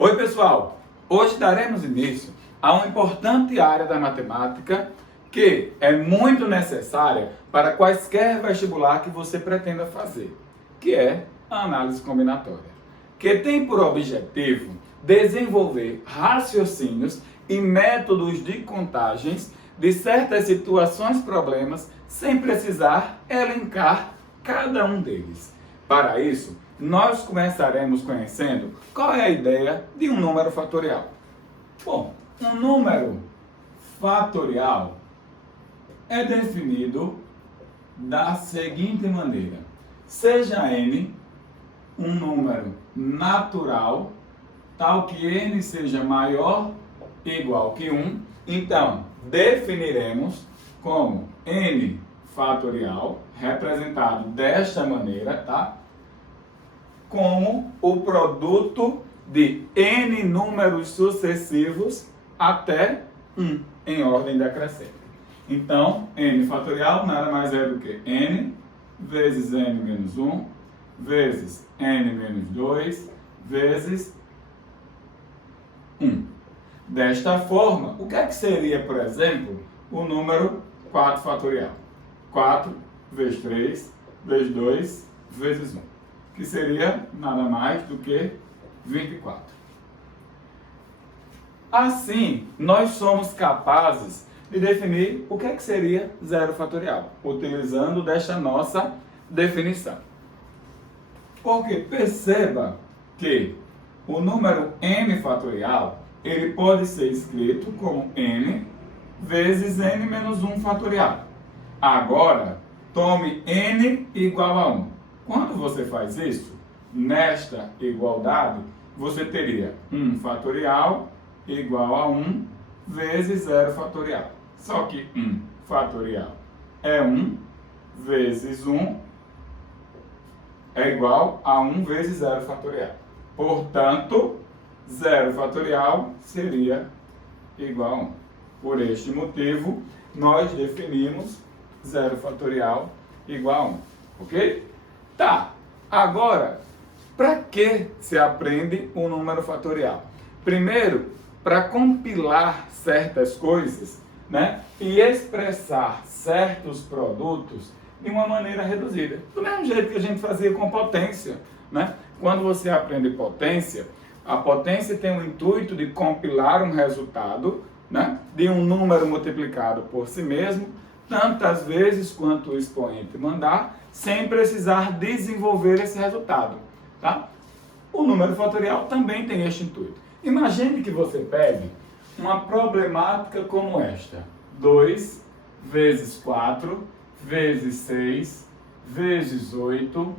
Oi pessoal, hoje daremos início a uma importante área da matemática que é muito necessária para quaisquer vestibular que você pretenda fazer, que é a análise combinatória, que tem por objetivo desenvolver raciocínios e métodos de contagens de certas situações problemas sem precisar elencar cada um deles. Para isso, nós começaremos conhecendo qual é a ideia de um número fatorial. Bom, um número fatorial é definido da seguinte maneira: seja n um número natural, tal que n seja maior ou igual que 1, então definiremos como n fatorial, representado desta maneira, tá? Como o produto de n números sucessivos até 1, em ordem decrescente. Então, n fatorial nada mais é do que n vezes n menos 1, vezes n menos 2, vezes 1. Desta forma, o que é que seria, por exemplo, o número 4 fatorial? 4 vezes 3, vezes 2, vezes 1. Que seria nada mais do que 24. Assim, nós somos capazes de definir o que é que seria zero fatorial, utilizando desta nossa definição. Porque perceba que o número n fatorial, ele pode ser escrito como n vezes n menos 1 fatorial. Agora, tome n igual a 1. Quando você faz isso, nesta igualdade, você teria 1 fatorial igual a 1 vezes 0 fatorial. Só que 1 fatorial é 1 vezes 1 é igual a 1 vezes 0 fatorial. Portanto, 0 fatorial seria igual a 1. Por este motivo, nós definimos 0 fatorial igual a 1. Ok? Tá, agora, para que se aprende um número fatorial? Primeiro, para compilar certas coisas, né, e expressar certos produtos de uma maneira reduzida. Do mesmo jeito que a gente fazia com potência, né? Quando você aprende potência, a potência tem o intuito de compilar um resultado, né, de um número multiplicado por si mesmo, tantas vezes quanto o expoente mandar, sem precisar desenvolver esse resultado, tá? O número fatorial também tem este intuito. Imagine que você pegue uma problemática como esta: 2 vezes 4 vezes 6 vezes 8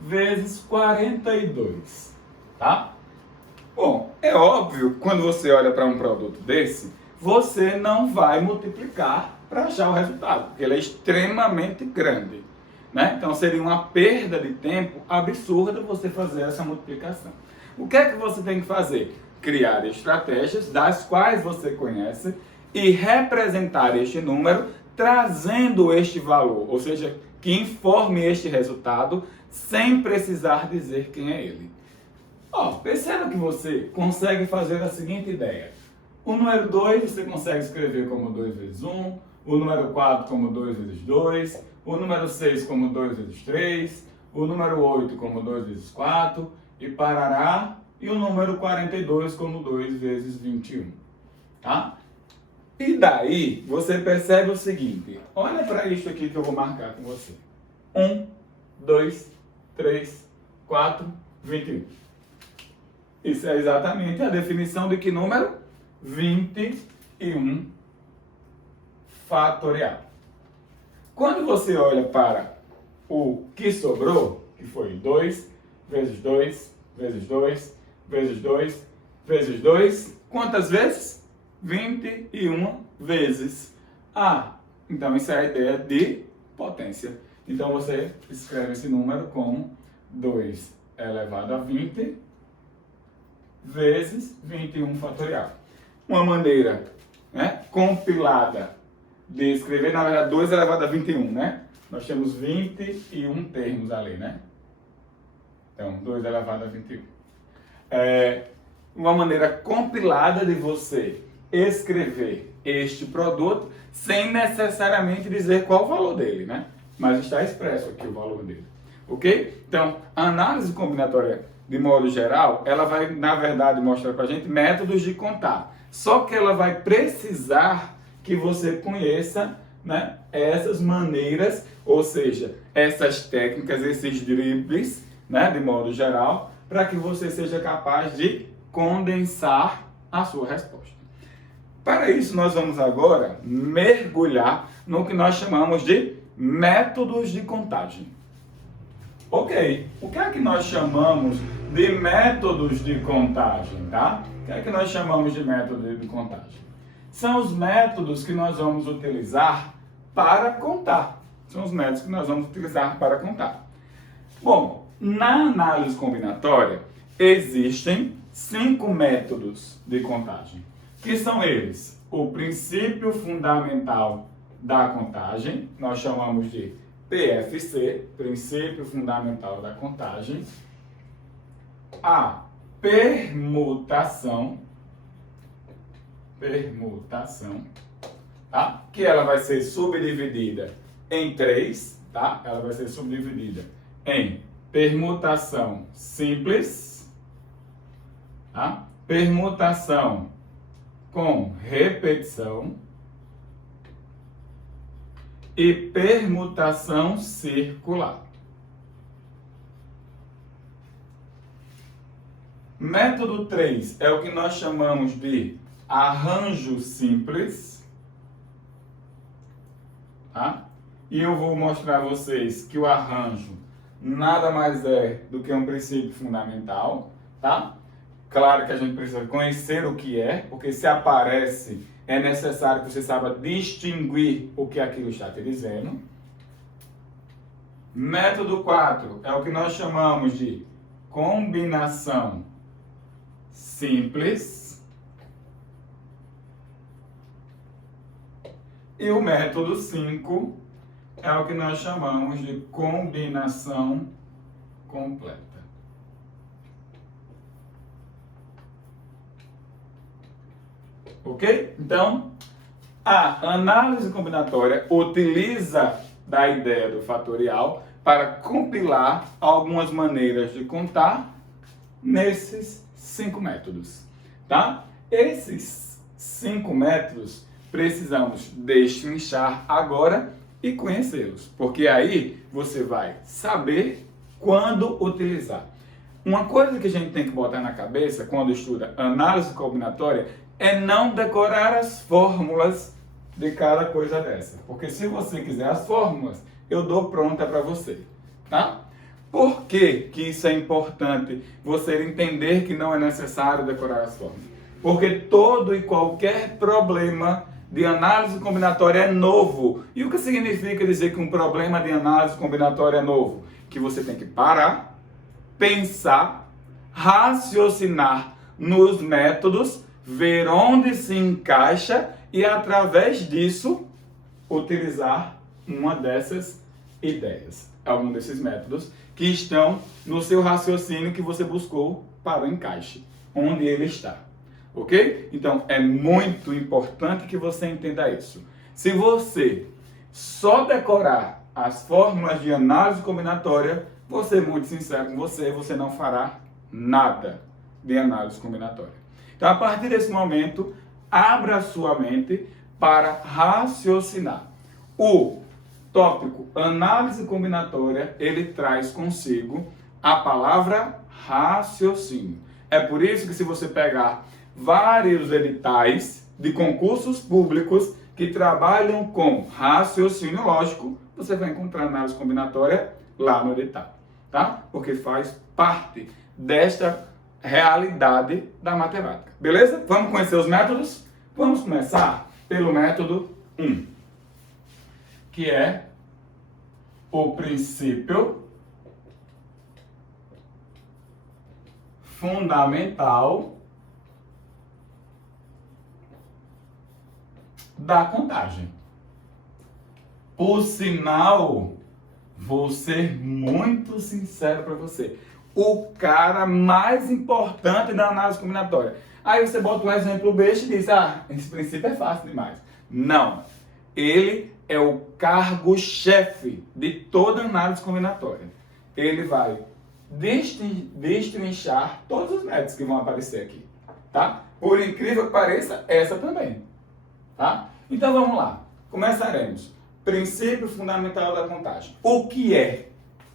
vezes 42, tá? Bom, é óbvio, quando você olha para um produto desse, você não vai multiplicar para achar o resultado, porque ele é extremamente grande, né? Então seria uma perda de tempo absurda você fazer essa multiplicação. O que é que você tem que fazer? Criar estratégias das quais você conhece e representar este número trazendo este valor, ou seja, que informe este resultado sem precisar dizer quem é ele. Perceba que você consegue fazer a seguinte ideia: o número 2 você consegue escrever como 2 vezes 1, o número 4 como 2 vezes 2, o número 6 como 2 vezes 3, o número 8 como 2 vezes 4, e parará, e o número 42 como 2 vezes 21, tá? E daí você percebe o seguinte: olha para isso aqui que eu vou marcar com você. 1, 2, 3, 4, 21. Isso é exatamente a definição de que número? 21 fatorial. Quando você olha para o que sobrou, que foi 2 vezes 2 vezes 2 vezes 2 vezes 2, quantas vezes? 21 vezes. Então isso é a ideia de potência. Então você escreve esse número como 2 elevado a 20 vezes 21 fatorial. Uma maneira, né, compilada de escrever, na verdade, 2 elevado a 21, né? Nós temos 21 termos ali, né? Então, 2 elevado a 21. uma maneira compilada de você escrever este produto sem necessariamente dizer qual o valor dele, né? Mas está expresso aqui o valor dele, ok? Então, a análise combinatória, de modo geral, ela vai, na verdade, mostrar para a gente métodos de contar. Só que ela vai precisar que você conheça, né, essas maneiras, ou seja, essas técnicas, esses dribles, né, de modo geral, para que você seja capaz de condensar a sua resposta. Para isso, nós vamos agora mergulhar no que nós chamamos de métodos de contagem. Ok, o que é que nós chamamos de métodos de contagem, tá? O que é que nós chamamos de métodos de contagem? São os métodos que nós vamos utilizar para contar. São os métodos que nós vamos utilizar para contar. Bom, na análise combinatória, existem 5 métodos de contagem, que são eles: o princípio fundamental da contagem, nós chamamos de PFC, princípio fundamental da contagem, a permutação, tá? Que ela vai ser subdividida em 3, tá? Ela vai ser subdividida em permutação simples, tá? Permutação com repetição e permutação circular. Método 3 é o que nós chamamos de arranjo simples, tá? E eu vou mostrar a vocês que o arranjo nada mais é do que um princípio fundamental, tá? Claro que a gente precisa conhecer o que é, porque se aparece, é necessário que você saiba distinguir o que aquilo está te dizendo. Método 4 é o que nós chamamos de combinação simples. E o método 5 é o que nós chamamos de combinação completa. Ok? Então, a análise combinatória utiliza da ideia do fatorial para compilar algumas maneiras de contar nesses 5 métodos, tá? Esses 5 métodos precisamos destrinchar agora e conhecê-los, porque aí você vai saber quando utilizar. Uma coisa que a gente tem que botar na cabeça quando estuda análise combinatória é não decorar as fórmulas de cada coisa dessa. Porque se você quiser as fórmulas, eu dou pronta para você, tá? Por que que isso é importante você entender que não é necessário decorar as fórmulas? Porque todo e qualquer problema de análise combinatória é novo. E o que significa dizer que um problema de análise combinatória é novo? Que você tem que parar, pensar, raciocinar nos métodos, ver onde se encaixa e, através disso, utilizar uma dessas ideias, algum desses métodos que estão no seu raciocínio que você buscou para o encaixe, onde ele está. Ok? Então, é muito importante que você entenda isso. Se você só decorar as fórmulas de análise combinatória, vou ser muito sincero com você, você não fará nada de análise combinatória. Então, a partir desse momento, abra a sua mente para raciocinar. O tópico análise combinatória, ele traz consigo a palavra raciocínio. É por isso que se você pegar vários editais de concursos públicos que trabalham com raciocínio lógico, você vai encontrar análise combinatória lá no edital, tá? Porque faz parte desta realidade da matemática. Beleza? Vamos conhecer os métodos? Vamos começar pelo método 1, que é o princípio fundamental da contagem. Por sinal, vou ser muito sincero para você. o cara mais importante da análise combinatória. Aí você bota um exemplo besta e diz, esse princípio é fácil demais. Não, ele é o cargo-chefe de toda análise combinatória. Ele vai destrinchar todos os métodos que vão aparecer aqui, tá? Por incrível que pareça, essa também, tá? Então vamos lá, começaremos. Princípio fundamental da contagem. O que é,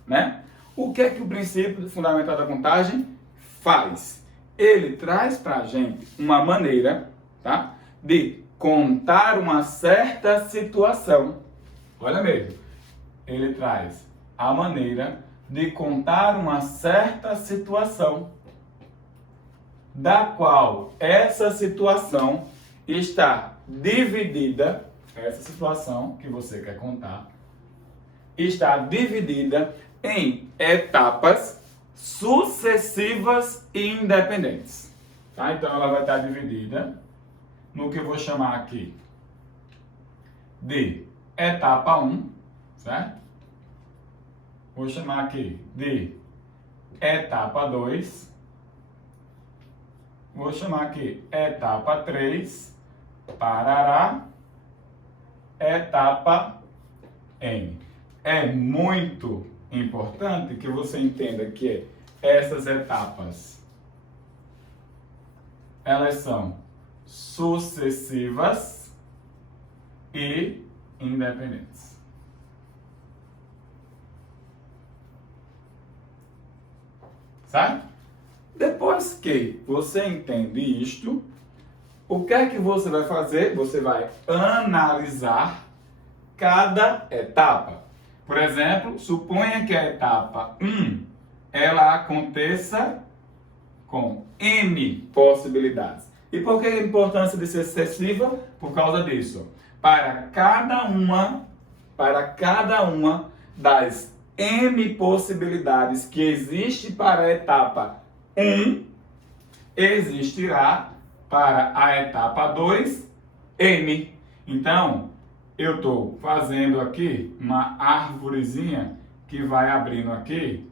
né? O que é que o princípio fundamental da contagem faz? Ele traz para a gente uma maneira, tá, de contar uma certa situação. Olha mesmo, ele traz a maneira de contar uma certa situação, da qual essa situação está dividida, essa situação que você quer contar, está dividida em etapas sucessivas e independentes. Tá? Então ela vai estar dividida no que eu vou chamar aqui de etapa 1, certo? Vou chamar aqui de etapa 2. Vou chamar aqui etapa 3, parará, etapa N. É muito importante que você entenda que essas etapas, elas são sucessivas e independentes. Certo? Depois que você entende isto, o que é que você vai fazer? Você vai analisar cada etapa. Por exemplo, suponha que a etapa 1 ela aconteça com N possibilidades. E por que a importância de ser sucessiva? Por causa disso. Para cada uma das N possibilidades que existe para a etapa 1, existirá para a etapa 2, N. Então, eu estou fazendo aqui uma árvorezinha que vai abrindo aqui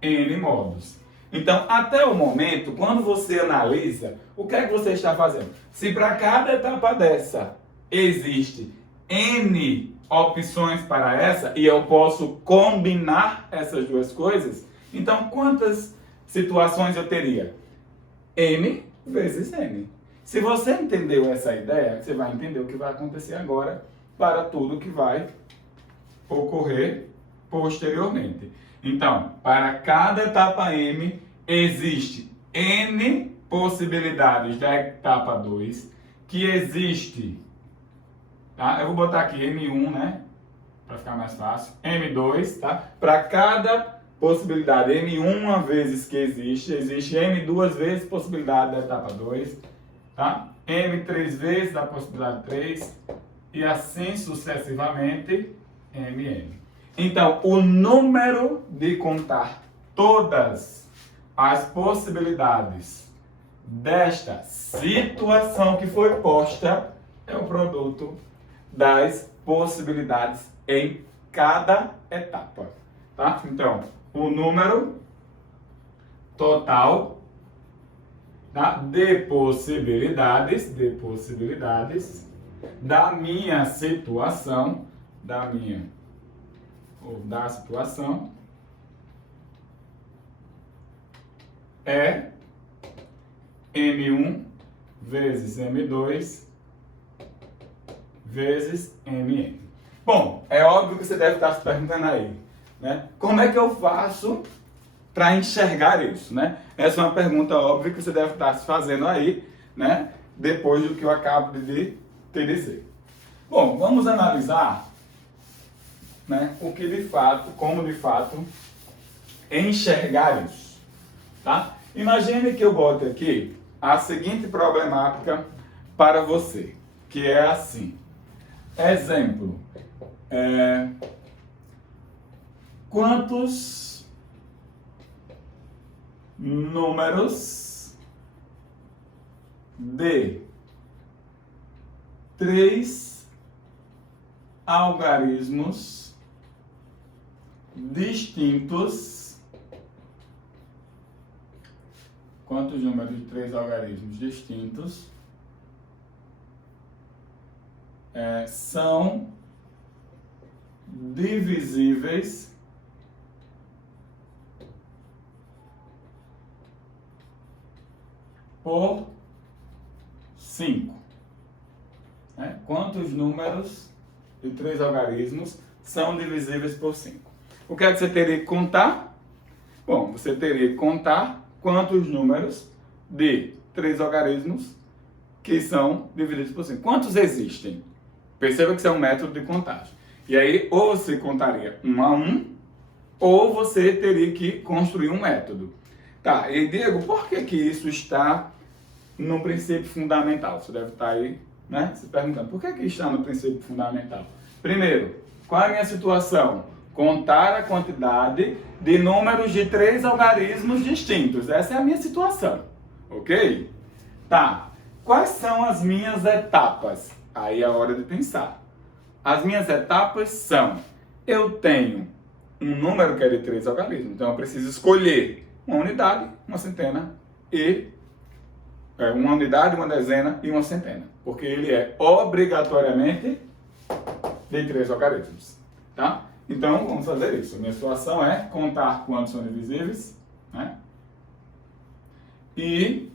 N modos. Então, até o momento, quando você analisa, o que é que você está fazendo? Se para cada etapa dessa existe N opções para essa, e eu posso combinar essas duas coisas, então quantas situações eu teria? N vezes N. Se você entendeu essa ideia, você vai entender o que vai acontecer agora para tudo que vai ocorrer posteriormente. Então, para cada etapa M, existe N possibilidades da etapa 2, que existe, tá? Eu vou botar aqui M1, né? Para ficar mais fácil. M2, tá? Para cada possibilidade M1 vezes que existe M2 vezes possibilidade da etapa 2, tá? M3 vezes da possibilidade 3 e assim sucessivamente Mn. Então, o número de contar todas as possibilidades desta situação que foi posta é o produto das possibilidades em cada etapa, tá? Então, o número total, tá, de possibilidades da minha situação, da situação é M1 vezes M2 vezes Mn. Bom, é óbvio que você deve estar se perguntando aí, né? Como é que eu faço para enxergar isso, né? Essa é uma pergunta óbvia que você deve estar se fazendo aí, né? Depois do que eu acabo de te dizer. Bom, vamos analisar, né, o que de fato, como de fato enxergar isso, tá? Imagine que eu bote aqui a seguinte problemática para você, que é assim. Exemplo, quantos números de 3 algarismos distintos quantos números de 3 algarismos distintos são divisíveis por 5. Quantos números de 3 algarismos são divisíveis por 5? O que é que você teria que contar? Bom, você teria que contar quantos números de 3 algarismos que são divididos por 5. Quantos existem? Perceba que isso é um método de contagem. E aí, ou você contaria 1 a 1, ou você teria que construir um método. Tá, e Diego, por que que isso está no princípio fundamental? Você deve estar aí, né, se perguntando, por que que está no princípio fundamental? Primeiro, qual é a minha situação? Contar a quantidade de números de 3 algarismos distintos. Essa é a minha situação, ok? Tá, quais são as minhas etapas? Aí é a hora de pensar. As minhas etapas são, eu tenho um número que é de 3 algarismos, então eu preciso escolher uma unidade, uma centena e uma unidade, uma dezena e uma centena, porque ele é obrigatoriamente de 3 algarismos, tá? Então vamos fazer isso. A minha situação é contar quantos são divisíveis, né? E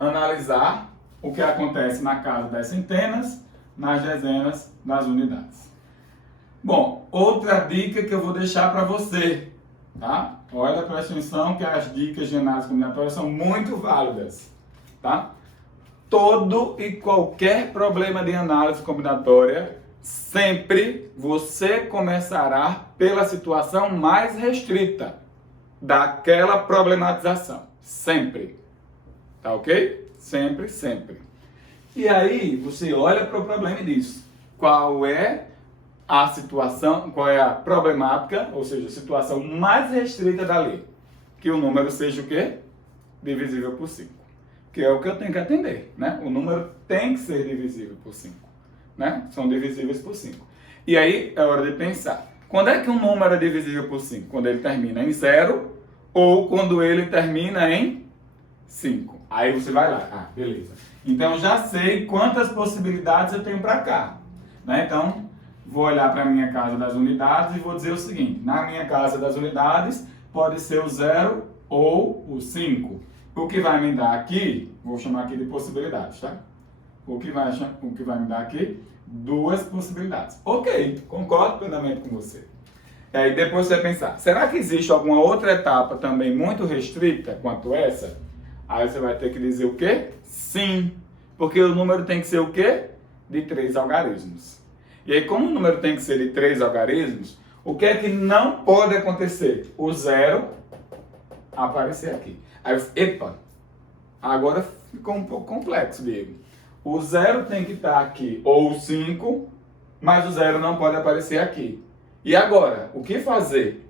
analisar o que acontece na casa das centenas, nas dezenas, nas unidades. Bom, outra dica que eu vou deixar para você, tá? Olha, presta atenção que as dicas de análise combinatória são muito válidas, tá? Todo e qualquer problema de análise combinatória, sempre você começará pela situação mais restrita daquela problematização. Sempre. Tá ok? Sempre, sempre. E aí, você olha para o problema e diz, qual é a situação, qual é a problemática, ou seja, a situação mais restrita da lei? Que o número seja o quê? Divisível por 5. Que é o que eu tenho que atender, né? O número tem que ser divisível por 5, né? São divisíveis por 5. E aí, é hora de pensar. Quando é que um número é divisível por 5? Quando ele termina em 0 ou quando ele termina em 5. Aí você vai lá, ah, beleza. Então, já sei quantas possibilidades eu tenho para cá, né? Então, vou olhar para a minha casa das unidades e vou dizer o seguinte, na minha casa das unidades pode ser o 0 ou o 5. O que vai me dar aqui, vou chamar aqui de possibilidades, tá? O que vai me dar aqui? 2 possibilidades. Ok, concordo plenamente com você. E aí depois você vai pensar, será que existe alguma outra etapa também muito restrita quanto essa? Aí você vai ter que dizer o quê? Sim, porque o número tem que ser o quê? De 3 algarismos. E aí, como o número tem que ser de 3 algarismos, o que é que não pode acontecer? O 0 aparecer aqui. Aí você, epa, agora ficou um pouco complexo, Diego. O 0 tem que estar aqui, ou o 5, mas o 0 não pode aparecer aqui. E agora, o que fazer,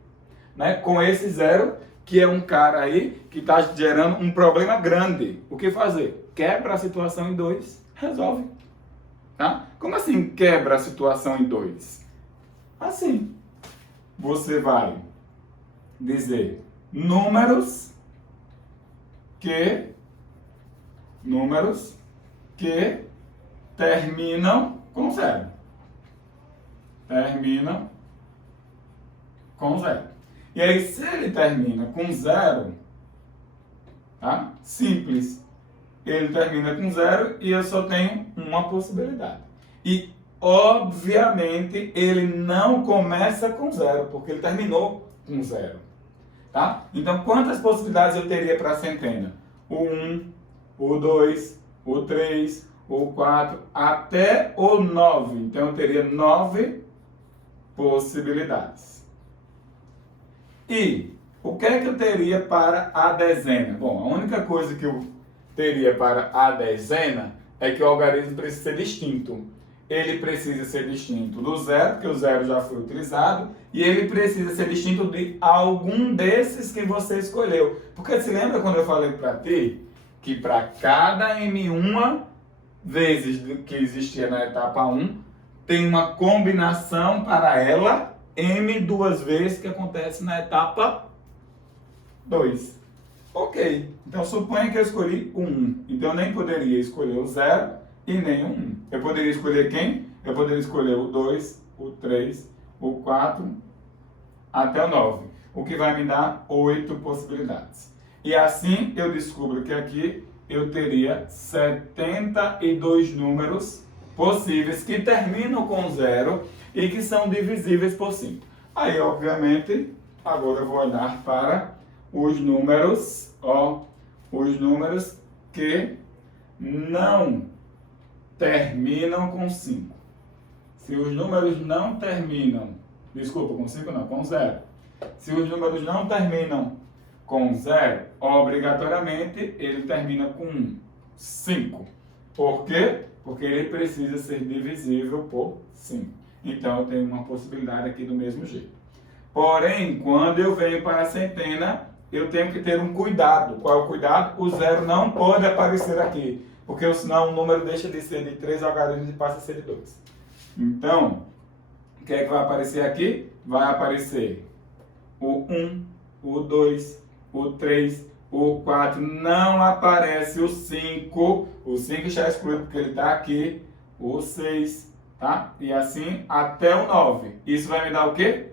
né, com esse 0, que é um cara aí que está gerando um problema grande? O que fazer? Quebra a situação em 2, resolve. Tá? Como assim quebra a situação em 2? Assim, você vai dizer números que terminam com 0. Terminam com 0. E aí, se ele termina com 0, tá? Simples. Ele termina com 0 e eu só tenho uma possibilidade. E, obviamente, ele não começa com 0, porque ele terminou com 0. Tá? Então, quantas possibilidades eu teria para a centena? O 1, o 2, o 3, o 4, até o 9. Então, eu teria 9 possibilidades. E o que é que eu teria para a dezena? Bom, a única coisa que eu teria para a dezena é que o algarismo precisa ser distinto. Ele precisa ser distinto do 0, porque o 0 já foi utilizado, e ele precisa ser distinto de algum desses que você escolheu. Porque se lembra quando eu falei para ti que para cada M1 vezes que existia na etapa 1, tem uma combinação para ela M2 vezes que acontece na etapa 2. Ok, então suponha que eu escolhi o 1. Então eu nem poderia escolher o 0 e nem o 1. Eu poderia escolher quem? Eu poderia escolher o 2, o 3, o 4, até o 9. O que vai me dar 8 possibilidades. E assim eu descubro que aqui eu teria 72 números possíveis que terminam com 0 e que são divisíveis por 5. Aí, obviamente, agora eu vou olhar para os números, os números que não terminam com 5. Se os números não terminam, desculpa, com 5 não, com 0. Se os números não terminam com 0, obrigatoriamente ele termina com 5. Por quê? Porque ele precisa ser divisível por 5. Então eu tenho uma possibilidade aqui do mesmo jeito. Porém, quando eu venho para a centena, eu tenho que ter um cuidado. Qual é o cuidado? O 0 não pode aparecer aqui, porque senão o número deixa de ser de 3 algarismos e passa a ser de 2. Então, o que é que vai aparecer aqui? Vai aparecer o 1, o 2, o 3, o 4, não aparece o 5. O 5 está excluído porque ele está aqui. O 6, tá? E assim até o 9. Isso vai me dar o quê?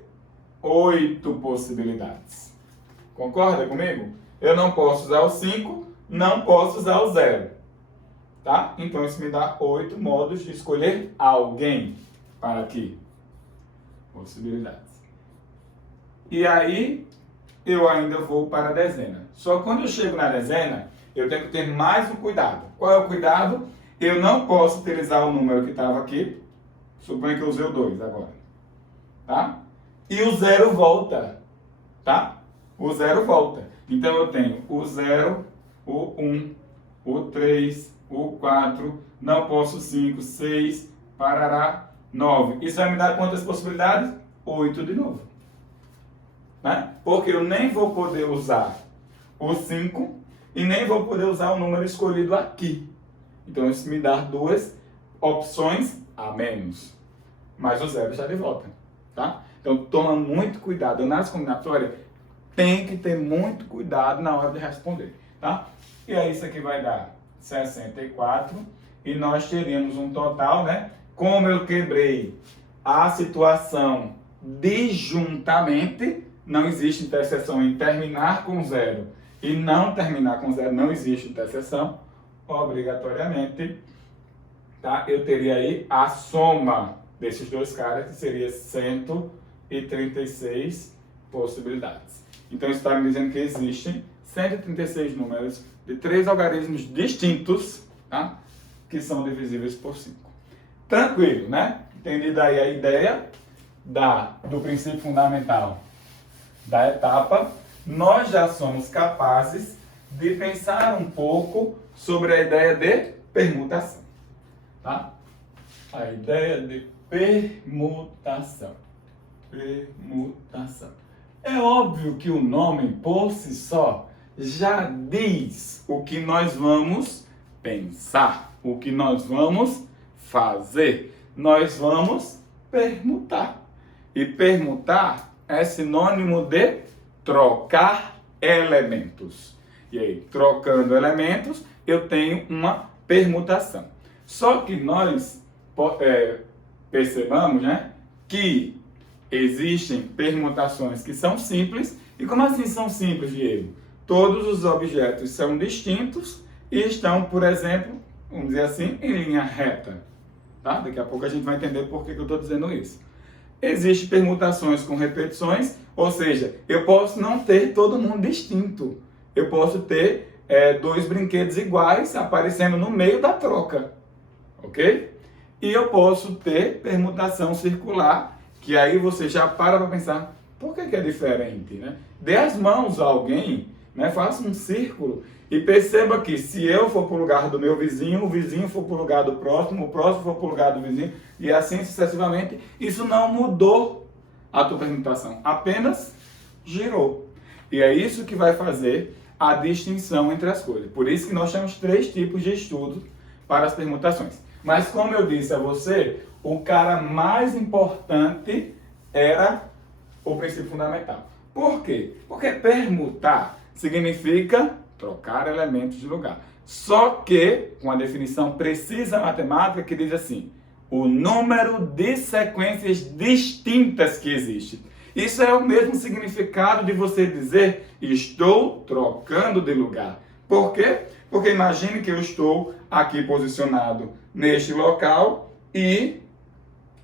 8 possibilidades. Concorda comigo? Eu não posso usar o 5, não posso usar o 0. Tá? Então isso me dá 8 modos de escolher alguém para aqui. Possibilidades. E aí eu ainda vou para a dezena. Só que quando eu chego na dezena, eu tenho que ter mais um cuidado. Qual é o cuidado? Eu não posso utilizar o número que estava aqui. Suponha que eu usei o 2 agora. Tá? E o 0 volta. Tá? O 0 volta. Então eu tenho o 0, o 1, o 3, o 4, não posso 5, 6, parará, 9. Isso vai me dar quantas possibilidades? 8 de novo. Né? Porque eu nem vou poder usar o 5 e nem vou poder usar o número escolhido aqui. Então isso me dá 2 opções a menos. Mas o 0 está de volta. Tá? Então toma muito cuidado. Análise combinatória tem que ter muito cuidado na hora de responder. Tá? E aí isso aqui vai dar 64 e nós teríamos um total, né? Como eu quebrei a situação disjuntamente, não existe interseção em terminar com 0 e não terminar com 0, não existe interseção, obrigatoriamente, tá? Eu teria aí a soma desses dois caras, que seria 136 possibilidades. Então isso está me dizendo que existem 136 números de 3 algarismos distintos, tá? Que são divisíveis por 5. Tranquilo, né? Entendida aí a ideia do princípio fundamental da etapa, nós já somos capazes de pensar um pouco sobre a ideia de permutação. Tá? A ideia de permutação. Permutação. É óbvio que o nome por si só já diz o que nós vamos pensar, o que nós vamos fazer. Nós vamos permutar. E permutar é sinônimo de trocar elementos. E aí, trocando elementos, eu tenho uma permutação. Só que nós percebamos, né, que existem permutações que são simples. E como assim são simples, Diego? Todos os objetos são distintos e estão, por exemplo, vamos dizer assim, em linha reta. Tá? Daqui a pouco a gente vai entender por que eu estou dizendo isso. Existem permutações com repetições, ou seja, eu posso não ter todo mundo distinto. Eu posso ter 2 brinquedos iguais aparecendo no meio da troca. Ok? E eu posso ter permutação circular, que aí você já para pensar, por que é diferente? Né? Dê as mãos a alguém, né? Faça um círculo e perceba que se eu for para o lugar do meu vizinho, o vizinho for para o lugar do próximo, o próximo for para o lugar do vizinho, e assim sucessivamente, isso não mudou a tua permutação, apenas girou. E é isso que vai fazer a distinção entre as coisas. Por isso que nós temos 3 tipos de estudo para as permutações. Mas como eu disse a você, o cara mais importante era o princípio fundamental. Por quê? Porque permutar significa trocar elementos de lugar. Só que, com a definição precisa matemática que diz assim, o número de sequências distintas que existe. Isso é o mesmo significado de você dizer, estou trocando de lugar. Por quê? Porque imagine que eu estou aqui posicionado neste local e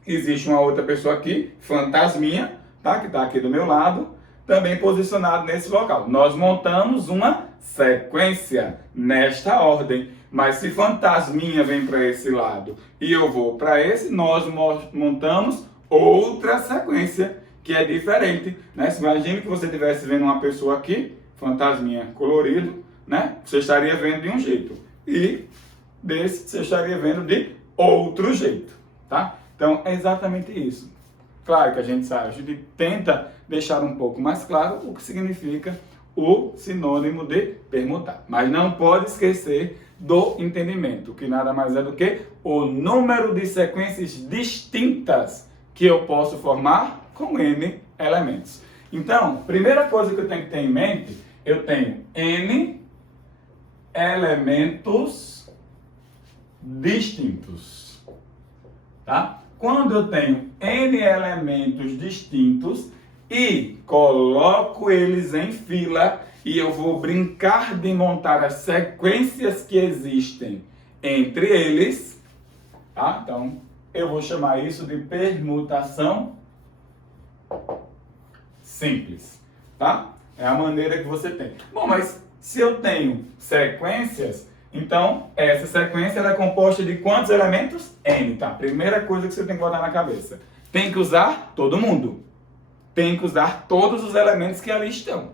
existe uma outra pessoa aqui, fantasminha, tá? Que está aqui do meu lado, também posicionado nesse local. Nós montamos uma sequência nesta ordem. Mas se fantasminha vem para esse lado e eu vou para esse, nós montamos outra sequência que é diferente, né? Se imagine que você estivesse vendo uma pessoa aqui, fantasminha colorido, né? Você estaria vendo de um jeito e desse você estaria vendo de outro jeito, tá? Então é exatamente isso. Claro que a gente sabe, a gente tenta deixar um pouco mais claro o que significa o sinônimo de permutar, mas não pode esquecer do entendimento, que nada mais é do que o número de sequências distintas que eu posso formar com N elementos. Então, primeira coisa que eu tenho que ter em mente, eu tenho N elementos distintos, tá? Quando eu tenho N elementos distintos e coloco eles em fila e eu vou brincar de montar as sequências que existem entre eles, tá? Então, eu vou chamar isso de permutação simples, tá? É a maneira que você tem. Bom, mas se eu tenho sequências, então essa sequência ela é composta de quantos elementos? N, tá? Primeira coisa que você tem que botar na cabeça. Tem que usar todo mundo. Tem que usar todos os elementos que ali estão.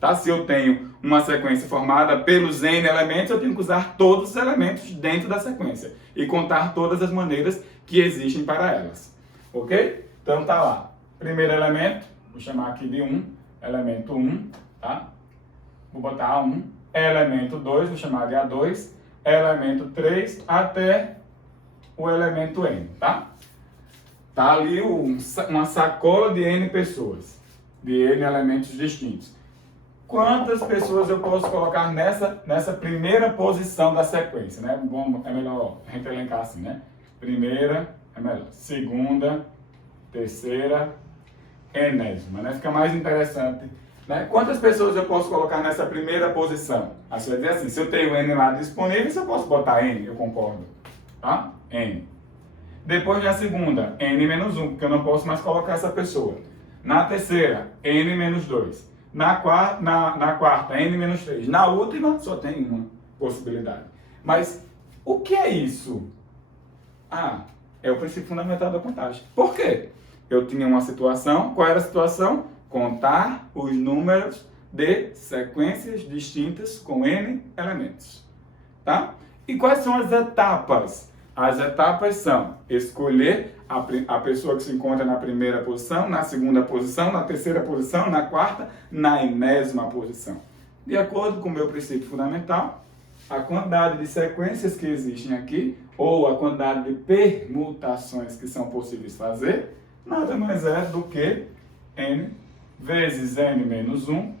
Tá? Se eu tenho uma sequência formada pelos N elementos, eu tenho que usar todos os elementos dentro da sequência e contar todas as maneiras que existem para elas. Ok? Então tá lá. Primeiro elemento, vou chamar aqui de 1, elemento 1, tá? Vou botar A1, elemento 2, vou chamar de A2, elemento 3 até o elemento N, tá? Tá ali uma sacola de N pessoas, de N elementos distintos. Quantas pessoas eu posso colocar nessa primeira posição da sequência, né? Bom, é melhor a gente elencar assim, né? Primeira é melhor. Segunda, terceira, enésima, né? Fica mais interessante, né? Quantas pessoas eu posso colocar nessa primeira posição? Aí você vai dizer assim, se eu tenho N lá disponível, eu posso botar N, eu concordo, tá? N. Depois na segunda, N menos 1, porque eu não posso mais colocar essa pessoa. Na terceira, N menos 2. Na quarta, N menos 3. Na última, só tem uma possibilidade. Mas o que é isso? Ah, é o princípio fundamental da contagem. Por quê? Eu tinha uma situação, qual era a situação? Contar os números de sequências distintas com N elementos. Tá? E quais são as etapas? As etapas são escolher a pessoa que se encontra na primeira posição, na segunda posição, na terceira posição, na quarta, na enésima posição. De acordo com o meu princípio fundamental, a quantidade de sequências que existem aqui, ou a quantidade de permutações que são possíveis fazer, nada mais é do que N vezes N menos 1,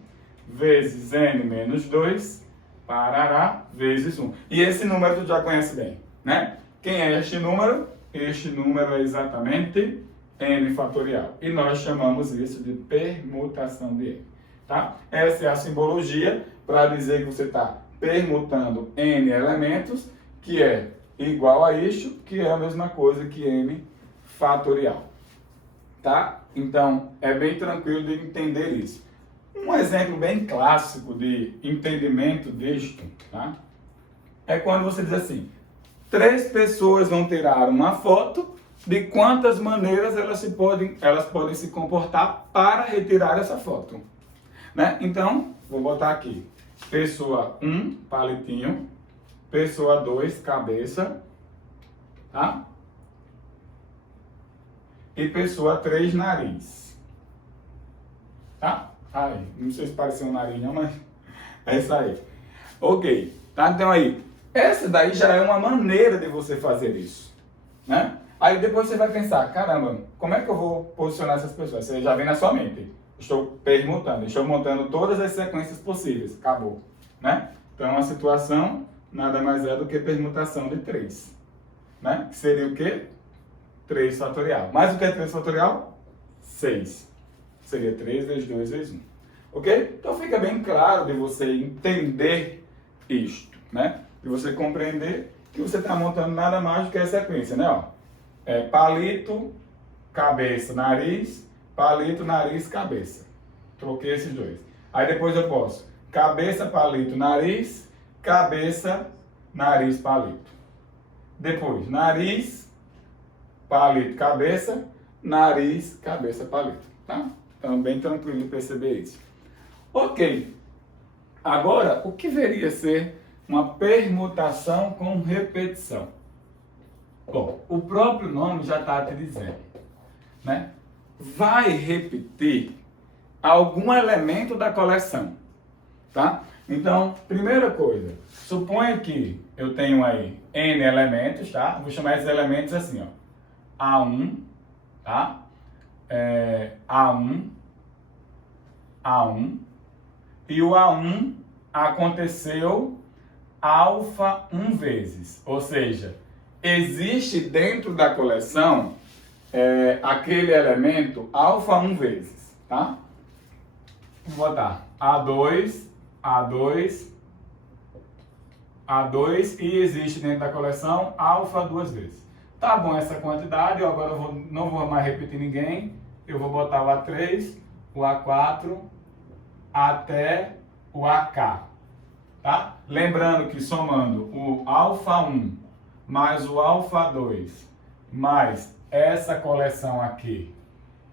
vezes N menos 2, parará, vezes 1. E esse número tu já conhece bem, né? Quem é este número? Este número é exatamente N fatorial. E nós chamamos isso de permutação de N. Tá? Essa é a simbologia para dizer que você está permutando N elementos, que é igual a isto, que é a mesma coisa que N fatorial. Tá? Então, é bem tranquilo de entender isso. Um exemplo bem clássico de entendimento disto, tá? É quando você diz assim, 3 pessoas vão tirar uma foto, de quantas maneiras elas podem se comportar para retirar essa foto. Né? Então, vou botar aqui, pessoa 1, palitinho, pessoa 2, cabeça, tá? E pessoa 3, nariz. Tá? Aí, não sei se pareceu um nariz não, mas é isso aí. Ok, tá? Então aí, essa daí já é uma maneira de você fazer isso, né? Aí depois você vai pensar, caramba, como é que eu vou posicionar essas pessoas? Você já vem na sua mente. Estou permutando, estou montando todas as sequências possíveis. Acabou, né? Então, a situação nada mais é do que permutação de 3, né? Que seria o quê? 3 fatorial. Mais o que é 3 fatorial? 6. Seria 3 vezes 2 vezes 1. Ok? Então, fica bem claro de você entender isto, né? De você compreender que você está montando nada mais do que a sequência, né? Ó, palito, cabeça, nariz, palito, nariz, cabeça. Troquei esses dois. Aí depois eu posso cabeça, palito, nariz, cabeça, nariz, palito. Depois, nariz, palito, cabeça, nariz, cabeça, palito. Tá? Então, bem tranquilo de perceber isso. Ok. Agora, o que deveria ser uma permutação com repetição? Bom, o próprio nome já está te dizendo, né? Vai repetir algum elemento da coleção, tá? Então, primeira coisa, suponha que eu tenho aí N elementos, tá? Vou chamar esses elementos assim, ó. A1, tá? A1, A1, e o A1 aconteceu alfa 1 vezes, ou seja, existe dentro da coleção aquele elemento alfa 1 vezes, tá? Vou botar A2, A2, A2 e existe dentro da coleção alfa 2 vezes. Tá bom essa quantidade, eu agora não vou mais repetir ninguém, eu vou botar o A3, o A4, até o AK, tá? Lembrando que somando o alfa 1 mais o alfa 2 mais essa coleção aqui,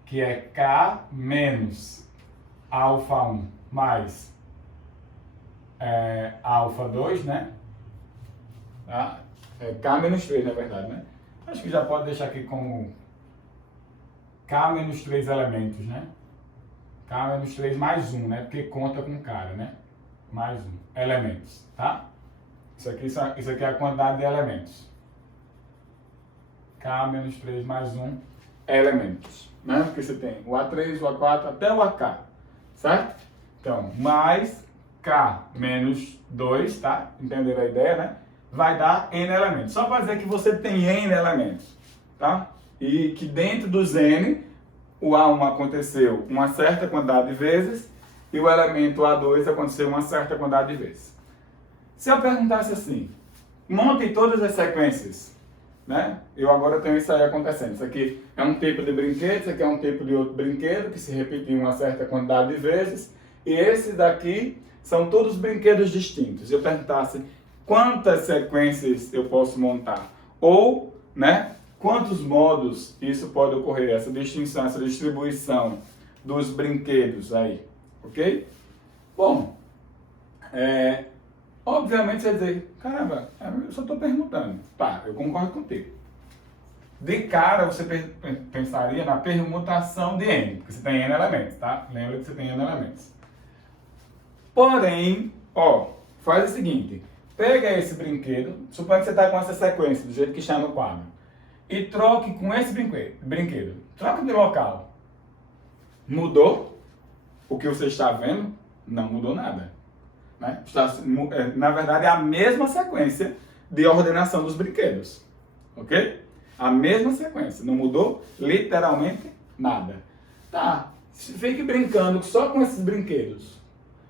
que é K menos alfa 1 mais alfa 2, né? Tá? K menos 3, na verdade, né? Acho que já pode deixar aqui como K menos 3 elementos, né? K menos 3 mais 1, né? Porque conta com cara, né? Mais 1. Elementos, tá? Isso aqui é a quantidade de elementos. K menos 3 mais 1 elementos, né? Porque você tem o A3, o A4 até o AK, certo? Então, mais K menos 2, tá? Entenderam a ideia, né? Vai dar N elementos. Só para dizer que você tem N elementos, tá? E que dentro dos N, o A1 aconteceu uma certa quantidade de vezes e o elemento A2 aconteceu uma certa quantidade de vezes. Se eu perguntasse assim, monte todas as sequências, né? Eu agora tenho isso aí acontecendo. Isso aqui é um tipo de brinquedo, isso aqui é um tipo de outro brinquedo que se repetiu uma certa quantidade de vezes e esses daqui são todos brinquedos distintos. Se eu perguntasse quantas sequências eu posso montar ou, né? Quantos modos isso pode ocorrer, essa distinção, essa distribuição dos brinquedos aí, ok? Bom, obviamente você vai dizer, caramba, eu só estou perguntando. Tá, eu concordo contigo. De cara você pensaria na permutação de N, porque você tem N elementos, tá? Lembra que você tem N elementos. Porém, ó, faz o seguinte, pega esse brinquedo, suponha que você está com essa sequência, do jeito que está no quadro, e troque com esse brinquedo. Troca de local. Mudou o que você está vendo? Não mudou nada. Né? Na verdade, é a mesma sequência de ordenação dos brinquedos. Ok? A mesma sequência. Não mudou literalmente nada. Tá. Fique brincando só com esses brinquedos.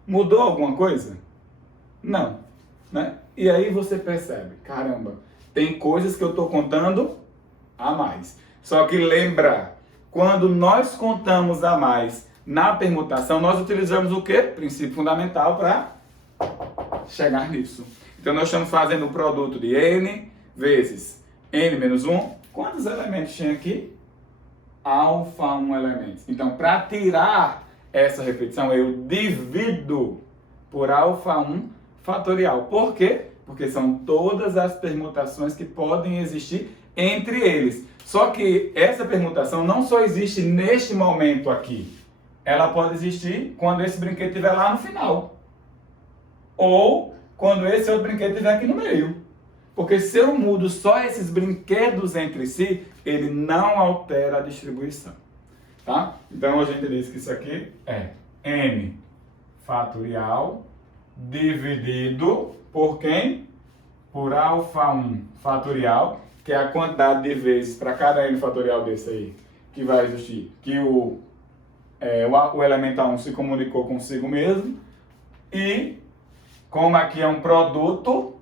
Mudou alguma coisa? Não. Né? E aí você percebe, caramba, tem coisas que eu estou contando a mais. Só que lembra, quando nós contamos a mais na permutação, nós utilizamos o quê? Princípio fundamental para chegar nisso. Então nós estamos fazendo o produto de N vezes N menos 1. Quantos elementos tinha aqui? Alfa 1 elementos. Então para tirar essa repetição eu divido por alfa 1 fatorial. Por quê? Porque são todas as permutações que podem existir entre eles. Só que essa permutação não só existe neste momento aqui. Ela pode existir quando esse brinquedo estiver lá no final. Ou quando esse outro brinquedo estiver aqui no meio. Porque se eu mudo só esses brinquedos entre si, ele não altera a distribuição. tá? Então a gente diz que isso aqui é n fatorial dividido por quem? Por alfa 1 fatorial, que é a quantidade de vezes para cada n fatorial desse aí que vai existir, que o elemento A1 se comunicou consigo mesmo, e como aqui é um produto,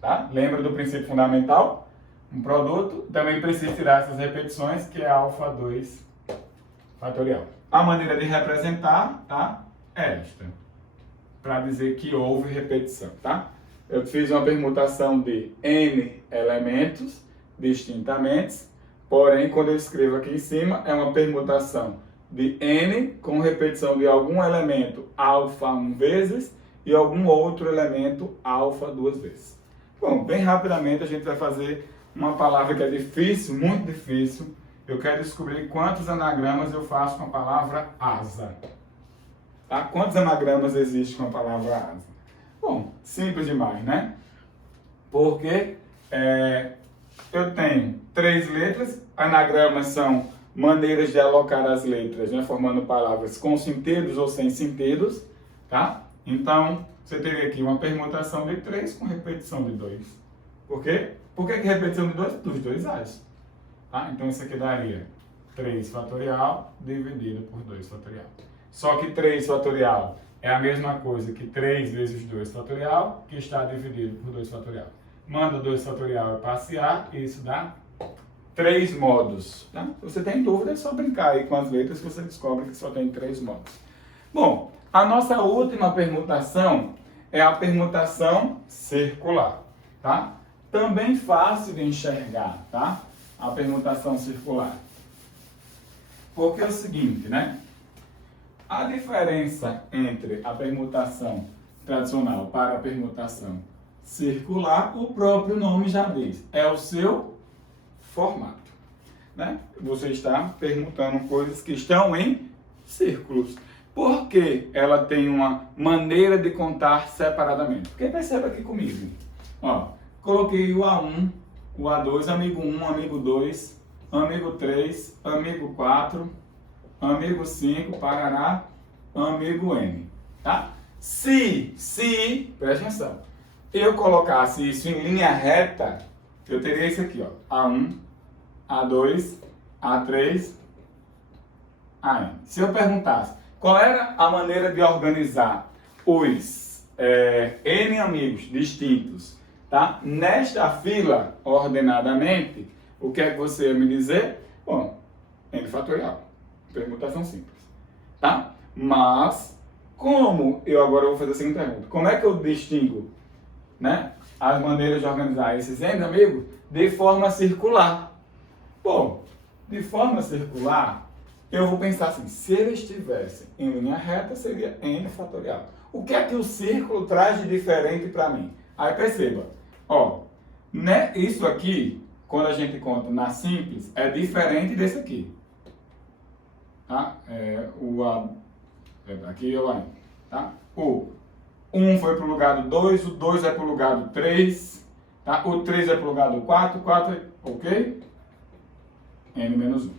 tá? Lembra do princípio fundamental? Um produto, também precisa tirar essas repetições, que é alfa 2 fatorial. A maneira de representar, tá? É esta, para dizer que houve repetição, tá? Eu fiz uma permutação de n elementos distintamente, porém, quando eu escrevo aqui em cima, é uma permutação de n com repetição de algum elemento alfa 1 vezes e algum outro elemento alfa 2 vezes. Bom, bem rapidamente a gente vai fazer uma palavra que é difícil, muito difícil. Eu quero descobrir quantos anagramas eu faço com a palavra asa. Tá? Quantos anagramas existem com a palavra asa? Bom, simples demais, né? Porque eu tenho 3 letras, anagramas são maneiras de alocar as letras, né, formando palavras com sentidos ou sem sentidos, tá? Então, você teria aqui uma permutação de 3 com repetição de 2. Por quê? Por que repetição de 2? Dos 2 A's. Tá? Então, isso aqui daria 3 fatorial dividido por 2 fatorial. Só que 3 fatorial é a mesma coisa que 3 vezes 2 fatorial, que está dividido por 2 fatorial. Manda 2 fatorial passear, e isso dá 3 modos. Tá? Se você tem dúvida, é só brincar aí com as letras que você descobre que só tem 3 modos. Bom, a nossa última permutação é a permutação circular. Tá? Também fácil de enxergar, tá? A permutação circular. Porque é o seguinte, né? A diferença entre a permutação tradicional para a permutação circular, o próprio nome já diz, é o seu formato, né? Você está permutando coisas que estão em círculos. Por que ela tem uma maneira de contar separadamente? Porque perceba aqui comigo. Ó, coloquei o A1, o A2, amigo 1, amigo 2, amigo 3, amigo 4, amigo 5, parará, amigo N, tá? Se, preste atenção, eu colocasse isso em linha reta, eu teria isso aqui, ó, A1, A2, A3, AN. Se eu perguntasse qual era a maneira de organizar os N amigos distintos, tá? Nesta fila, ordenadamente, o que é que você ia me dizer? Bom, N fatorial. Permutação simples, tá? Mas, como eu agora vou fazer a seguinte pergunta: como é que eu distingo, né, as maneiras de organizar esses N amigos de forma circular? Bom, de forma circular, eu vou pensar assim: se ele estivesse em linha reta, seria N fatorial. O que é que o círculo traz de diferente para mim? Aí perceba, ó, né, isso aqui, quando a gente conta na simples, é diferente desse aqui. Tá? Aqui é o A, tá? O 1 foi para o lugar do 2, o 2 é para o lugar do 3, tá? O 3 é para o lugar do 4, 4, ok? N menos 1.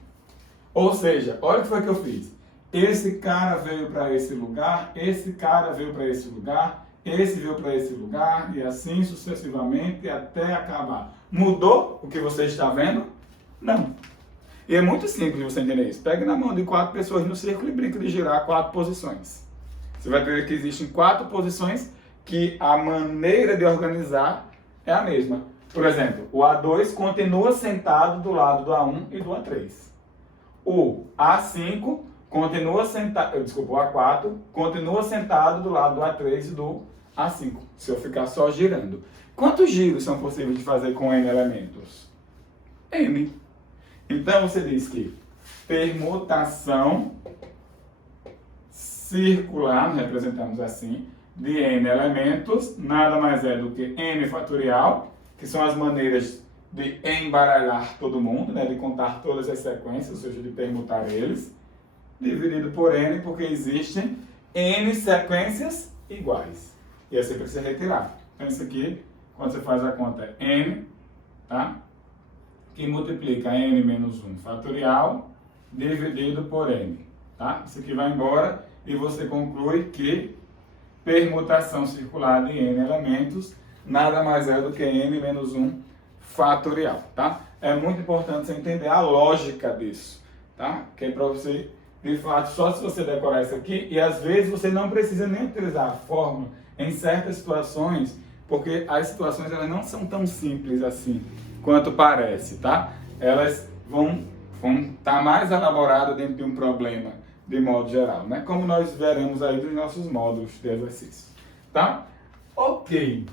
Ou seja, olha o que foi que eu fiz. Esse cara veio para esse lugar, esse cara veio para esse lugar, esse veio para esse lugar, e assim sucessivamente até acabar. Mudou o que você está vendo? Não. E é muito simples você entender isso. Pegue na mão de 4 pessoas no círculo e brinque de girar 4 posições. Você vai ver que existem 4 posições que a maneira de organizar é a mesma. Por exemplo, o A2 continua sentado do lado do A1 e do A3. O A5 continua sentado, o A4 continua sentado do lado do A3 e do A5, se eu ficar só girando. Quantos giros são possíveis de fazer com N elementos? N. Então você diz que permutação circular, nós representamos assim, de N elementos, nada mais é do que N fatorial, que são as maneiras de embaralhar todo mundo, né, de contar todas as sequências, ou seja, de permutar eles, dividido por N, porque existem N sequências iguais. E aí você precisa retirar. Então isso aqui, quando você faz a conta, é N, tá? Que multiplica N menos 1 fatorial dividido por n. Tá? Isso aqui vai embora e você conclui que permutação circular de n elementos nada mais é do que n menos 1 fatorial. Tá? É muito importante você entender a lógica disso. Tá? Que é para você, de fato, só se você decorar isso aqui, e às vezes você não precisa nem utilizar a fórmula em certas situações, porque as situações elas não são tão simples assim quanto parece, tá? Elas vão estar mais elaboradas dentro de um problema, de modo geral, né? Como nós veremos aí nos nossos módulos de exercício, tá? Ok.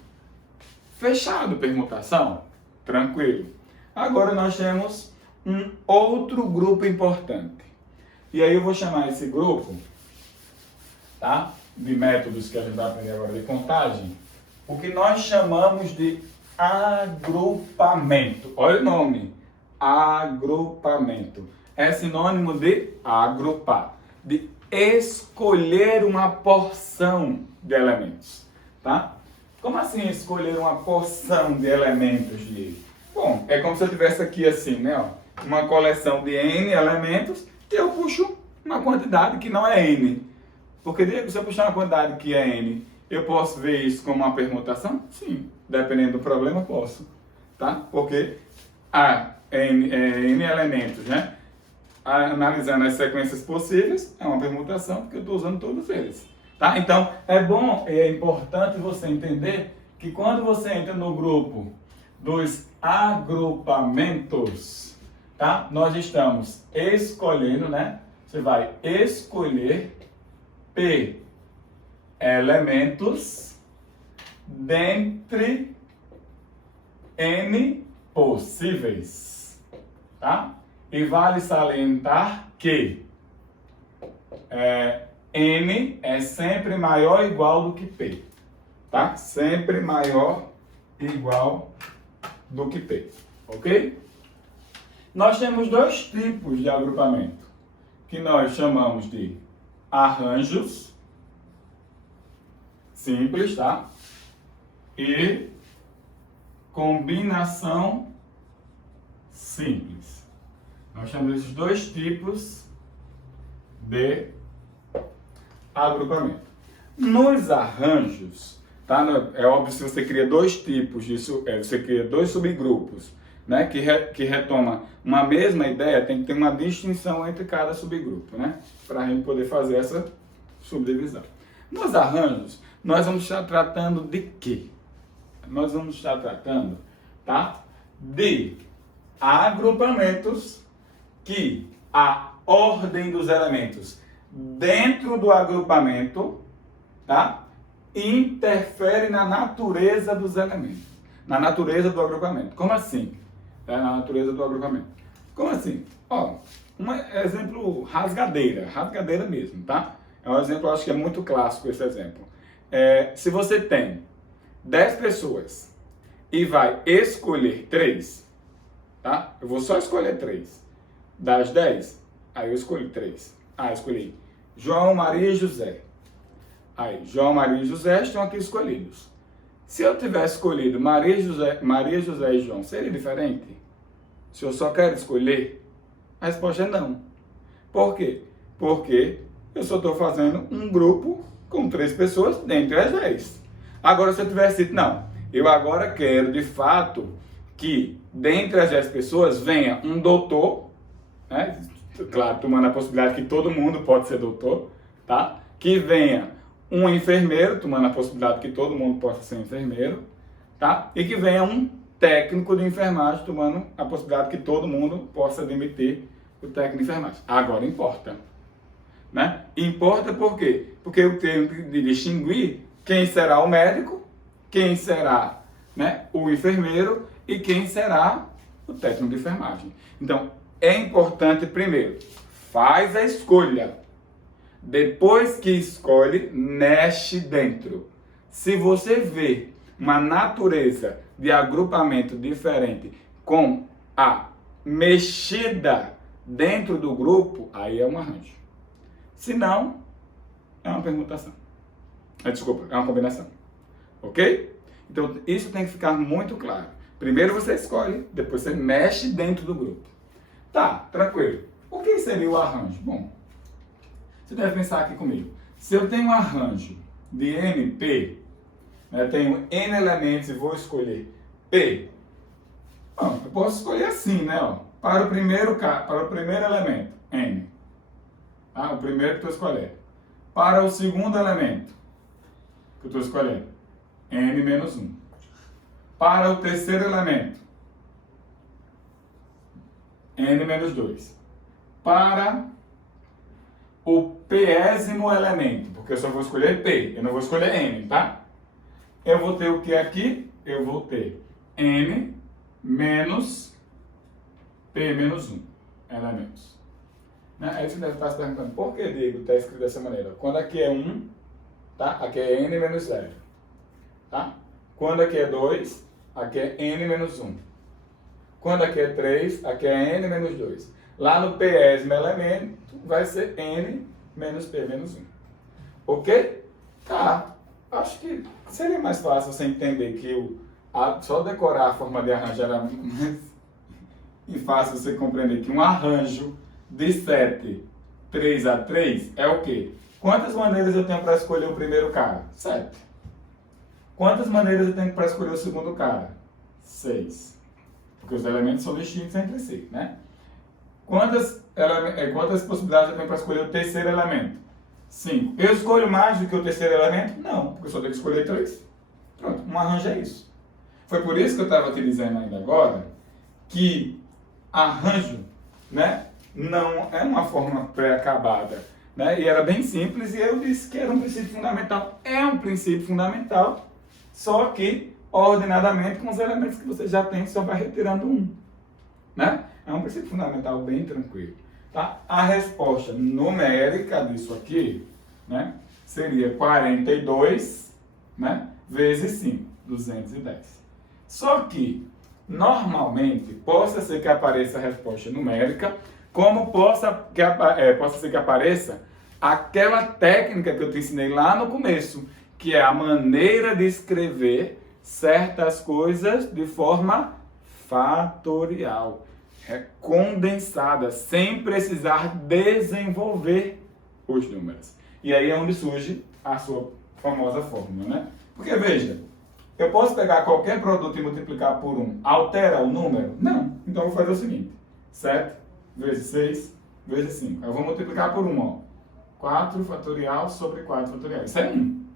Fechado permutação? Tranquilo. Agora nós temos um outro grupo importante. E aí eu vou chamar esse grupo, tá? De métodos que a gente vai aprender agora de contagem, o que nós chamamos de agrupamento. Olha o nome, agrupamento. É sinônimo de agrupar, de escolher uma porção de elementos, tá? Como assim escolher uma porção de elementos, Diego? Bom, é como se eu tivesse aqui assim, né, ó, uma coleção de N elementos e eu puxo uma quantidade que não é N. Porque, Diego, se eu puxar uma quantidade que é N, eu posso ver isso como uma permutação? Sim, dependendo do problema, posso. Tá? Porque N elementos, né? Analisando as sequências possíveis, é uma permutação, porque eu estou usando todos eles. Tá? Então, é bom e é importante você entender que quando você entra no grupo dos agrupamentos, tá? Nós estamos escolhendo, né? Você vai escolher P elementos dentre N possíveis, tá? E vale salientar que N é sempre maior ou igual do que P, tá? Sempre maior ou igual do que P, ok? Nós temos dois tipos de agrupamento, que nós chamamos de arranjos simples, tá? E combinação simples. Nós chamamos esses dois tipos de agrupamento. Nos arranjos, tá? É óbvio, se você cria dois tipos disso, você cria dois subgrupos, né? Que retoma uma mesma ideia, tem que ter uma distinção entre cada subgrupo, né? Para a gente poder fazer essa subdivisão. Nos arranjos, nós vamos estar tratando de quê? Nós vamos estar tratando, tá? De agrupamentos que a ordem dos elementos dentro do agrupamento, tá? Interfere na natureza dos elementos, na natureza do agrupamento. Como assim? Na natureza do agrupamento. Como assim? Ó, um exemplo rasgadeira mesmo, tá? É um exemplo, eu acho que é muito clássico esse exemplo. Se você tem 10 pessoas e vai escolher 3, tá? Eu vou só escolher 3. Das 10, aí eu escolhi 3. Escolhi João, Maria e José. Aí, João, Maria e José estão aqui escolhidos. Se eu tivesse escolhido Maria, José e João, seria diferente? Se eu só quero escolher, a resposta é não. Por quê? Porque eu só estou fazendo um grupo com 3 pessoas dentre as 10. Agora, se eu tivesse dito, não, eu agora quero, de fato, que dentre as 10 pessoas venha um doutor, né? Claro, tomando a possibilidade que todo mundo pode ser doutor, tá? Que venha um enfermeiro, tomando a possibilidade que todo mundo possa ser enfermeiro, tá? E que venha um técnico de enfermagem, tomando a possibilidade que todo mundo possa admitir o técnico de enfermagem. Agora importa, né? Importa por quê? Porque eu tenho de distinguir quem será o médico, quem será, né, o enfermeiro e quem será o técnico de enfermagem. Então, é importante, primeiro, faz a escolha. Depois que escolhe, mexe dentro. Se você vê uma natureza de agrupamento diferente com a mexida dentro do grupo, aí é um arranjo. Se não, é uma permutação. Desculpa, é uma combinação. Ok? Então, isso tem que ficar muito claro. Primeiro você escolhe, depois você mexe dentro do grupo. Tá, tranquilo. O que seria o arranjo? Bom, você deve pensar aqui comigo. Se eu tenho um arranjo de NP, né, tenho N elementos e vou escolher P, bom, eu posso escolher assim, né? Ó, para o primeiro elemento, N. Tá? O primeiro que eu estou escolhendo. Para o segundo elemento que eu estou escolhendo, N menos 1. Para o terceiro elemento, N menos 2. Para o pésimo elemento, porque eu só vou escolher P, eu não vou escolher N, tá? Eu vou ter o que aqui? Eu vou ter N menos P menos 1 elementos. Né? Aí você deve estar se perguntando, por que, Diego, está escrito dessa maneira? Quando aqui é 1, tá? Aqui é N menos 0. Tá? Quando aqui é 2, aqui é N menos 1. Quando aqui é 3, aqui é N menos 2. Lá no pésimo elemento vai ser N menos P menos 1. Ok? Tá. Acho que seria mais fácil você entender que só decorar a forma de arranjo era mais e fácil você compreender que um arranjo de 7, 3 a 3 é o quê? Quantas maneiras eu tenho para escolher o primeiro cara? 7. Quantas maneiras eu tenho para escolher o segundo cara? 6. Porque os elementos são distintos entre si, né? Quantas possibilidades eu tenho para escolher o terceiro elemento? 5. Eu escolho mais do que o terceiro elemento? Não, porque eu só tenho que escolher 3. Pronto, um arranjo é isso. Foi por isso que eu estava te dizendo ainda agora que arranjo, né, não é uma forma pré-acabada, né? E era bem simples e eu disse que era um princípio fundamental. É um princípio fundamental, só que ordenadamente com os elementos que você já tem, só vai retirando um, né? É um princípio fundamental bem tranquilo, tá? A resposta numérica disso aqui, né, seria 42, né, vezes 5, 210. Só que, normalmente, possa ser que apareça a resposta numérica, como possa ser que apareça aquela técnica que eu te ensinei lá no começo, que é a maneira de escrever certas coisas de forma fatorial, condensada, sem precisar desenvolver os números. E aí é onde surge a sua famosa fórmula, né? Porque veja, eu posso pegar qualquer produto e multiplicar por 1. Altera o número? Não. Então eu vou fazer o seguinte: 7 vezes 6 vezes 5. Eu vou multiplicar por 1, ó. 4 fatorial sobre 4 fatorial. Isso é 1.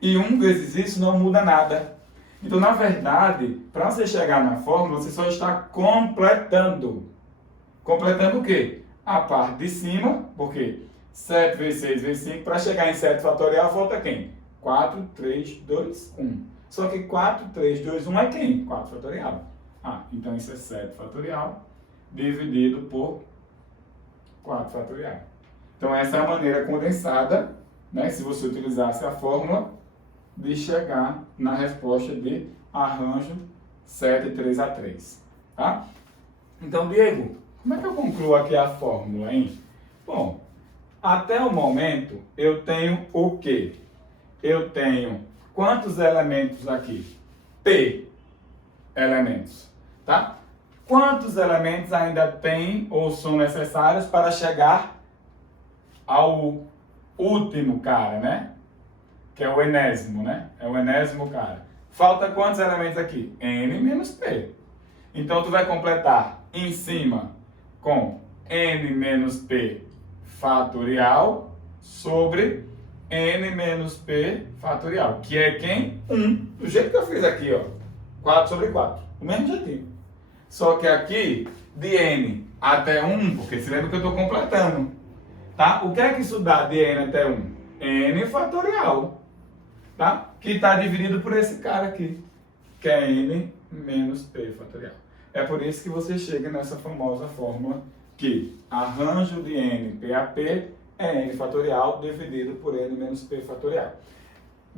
E 1 vezes isso não muda nada. Então, na verdade, para você chegar na fórmula, você só está completando. Completando o quê? A parte de cima, porque 7 vezes 6 vezes 5, para chegar em 7 fatorial, falta quem? 4, 3, 2, 1. Só que 4, 3, 2, 1 é quem? 4 fatorial. Ah, então isso é 7 fatorial dividido por 4 fatorial. Então essa é a maneira condensada, né, se você utilizasse a fórmula, de chegar na resposta de arranjo 7, 3 a 3. Tá? Então, Diego, como é que eu concluo aqui a fórmula, hein? Bom, até o momento eu tenho o quê? Eu tenho quantos elementos aqui? P elementos, tá? Quantos elementos ainda tem ou são necessários para chegar ao último cara, né? Que é o enésimo, né? É o enésimo cara. Falta quantos elementos aqui? N menos P. Então, tu vai completar em cima com N menos P fatorial sobre N menos P fatorial, que é quem? 1. Do jeito que eu fiz aqui, ó. 4 sobre 4. Do mesmo jeitinho. Só que aqui, de N até 1, porque se lembra que eu estou completando. Tá? O que é que isso dá de N até 1? N fatorial. Tá? Que está dividido por esse cara aqui, que é N menos P fatorial. É por isso que você chega nessa famosa fórmula que arranjo de N P a P é N fatorial dividido por N menos P fatorial.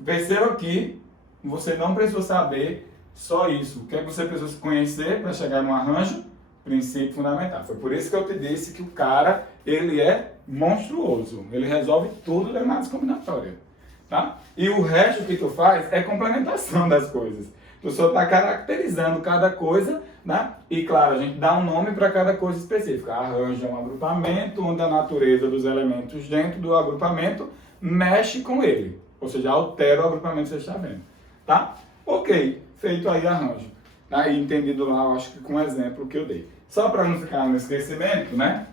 Perceba que você não precisou saber só isso. O que é que você precisa conhecer para chegar no arranjo? Princípio fundamental. Foi por isso que eu te disse que o cara, ele é monstruoso. Ele resolve tudo da análise combinatória. Tá? E o resto que tu faz é complementação das coisas. Tu só está caracterizando cada coisa, né? E claro, a gente dá um nome para cada coisa específica. Arranjo é um agrupamento onde a natureza dos elementos dentro do agrupamento mexe com ele. Ou seja, altera o agrupamento que você está vendo. Tá? Ok, feito aí arranjo. Aí entendido lá, eu acho que com o exemplo que eu dei. Só para não ficar no esquecimento, né?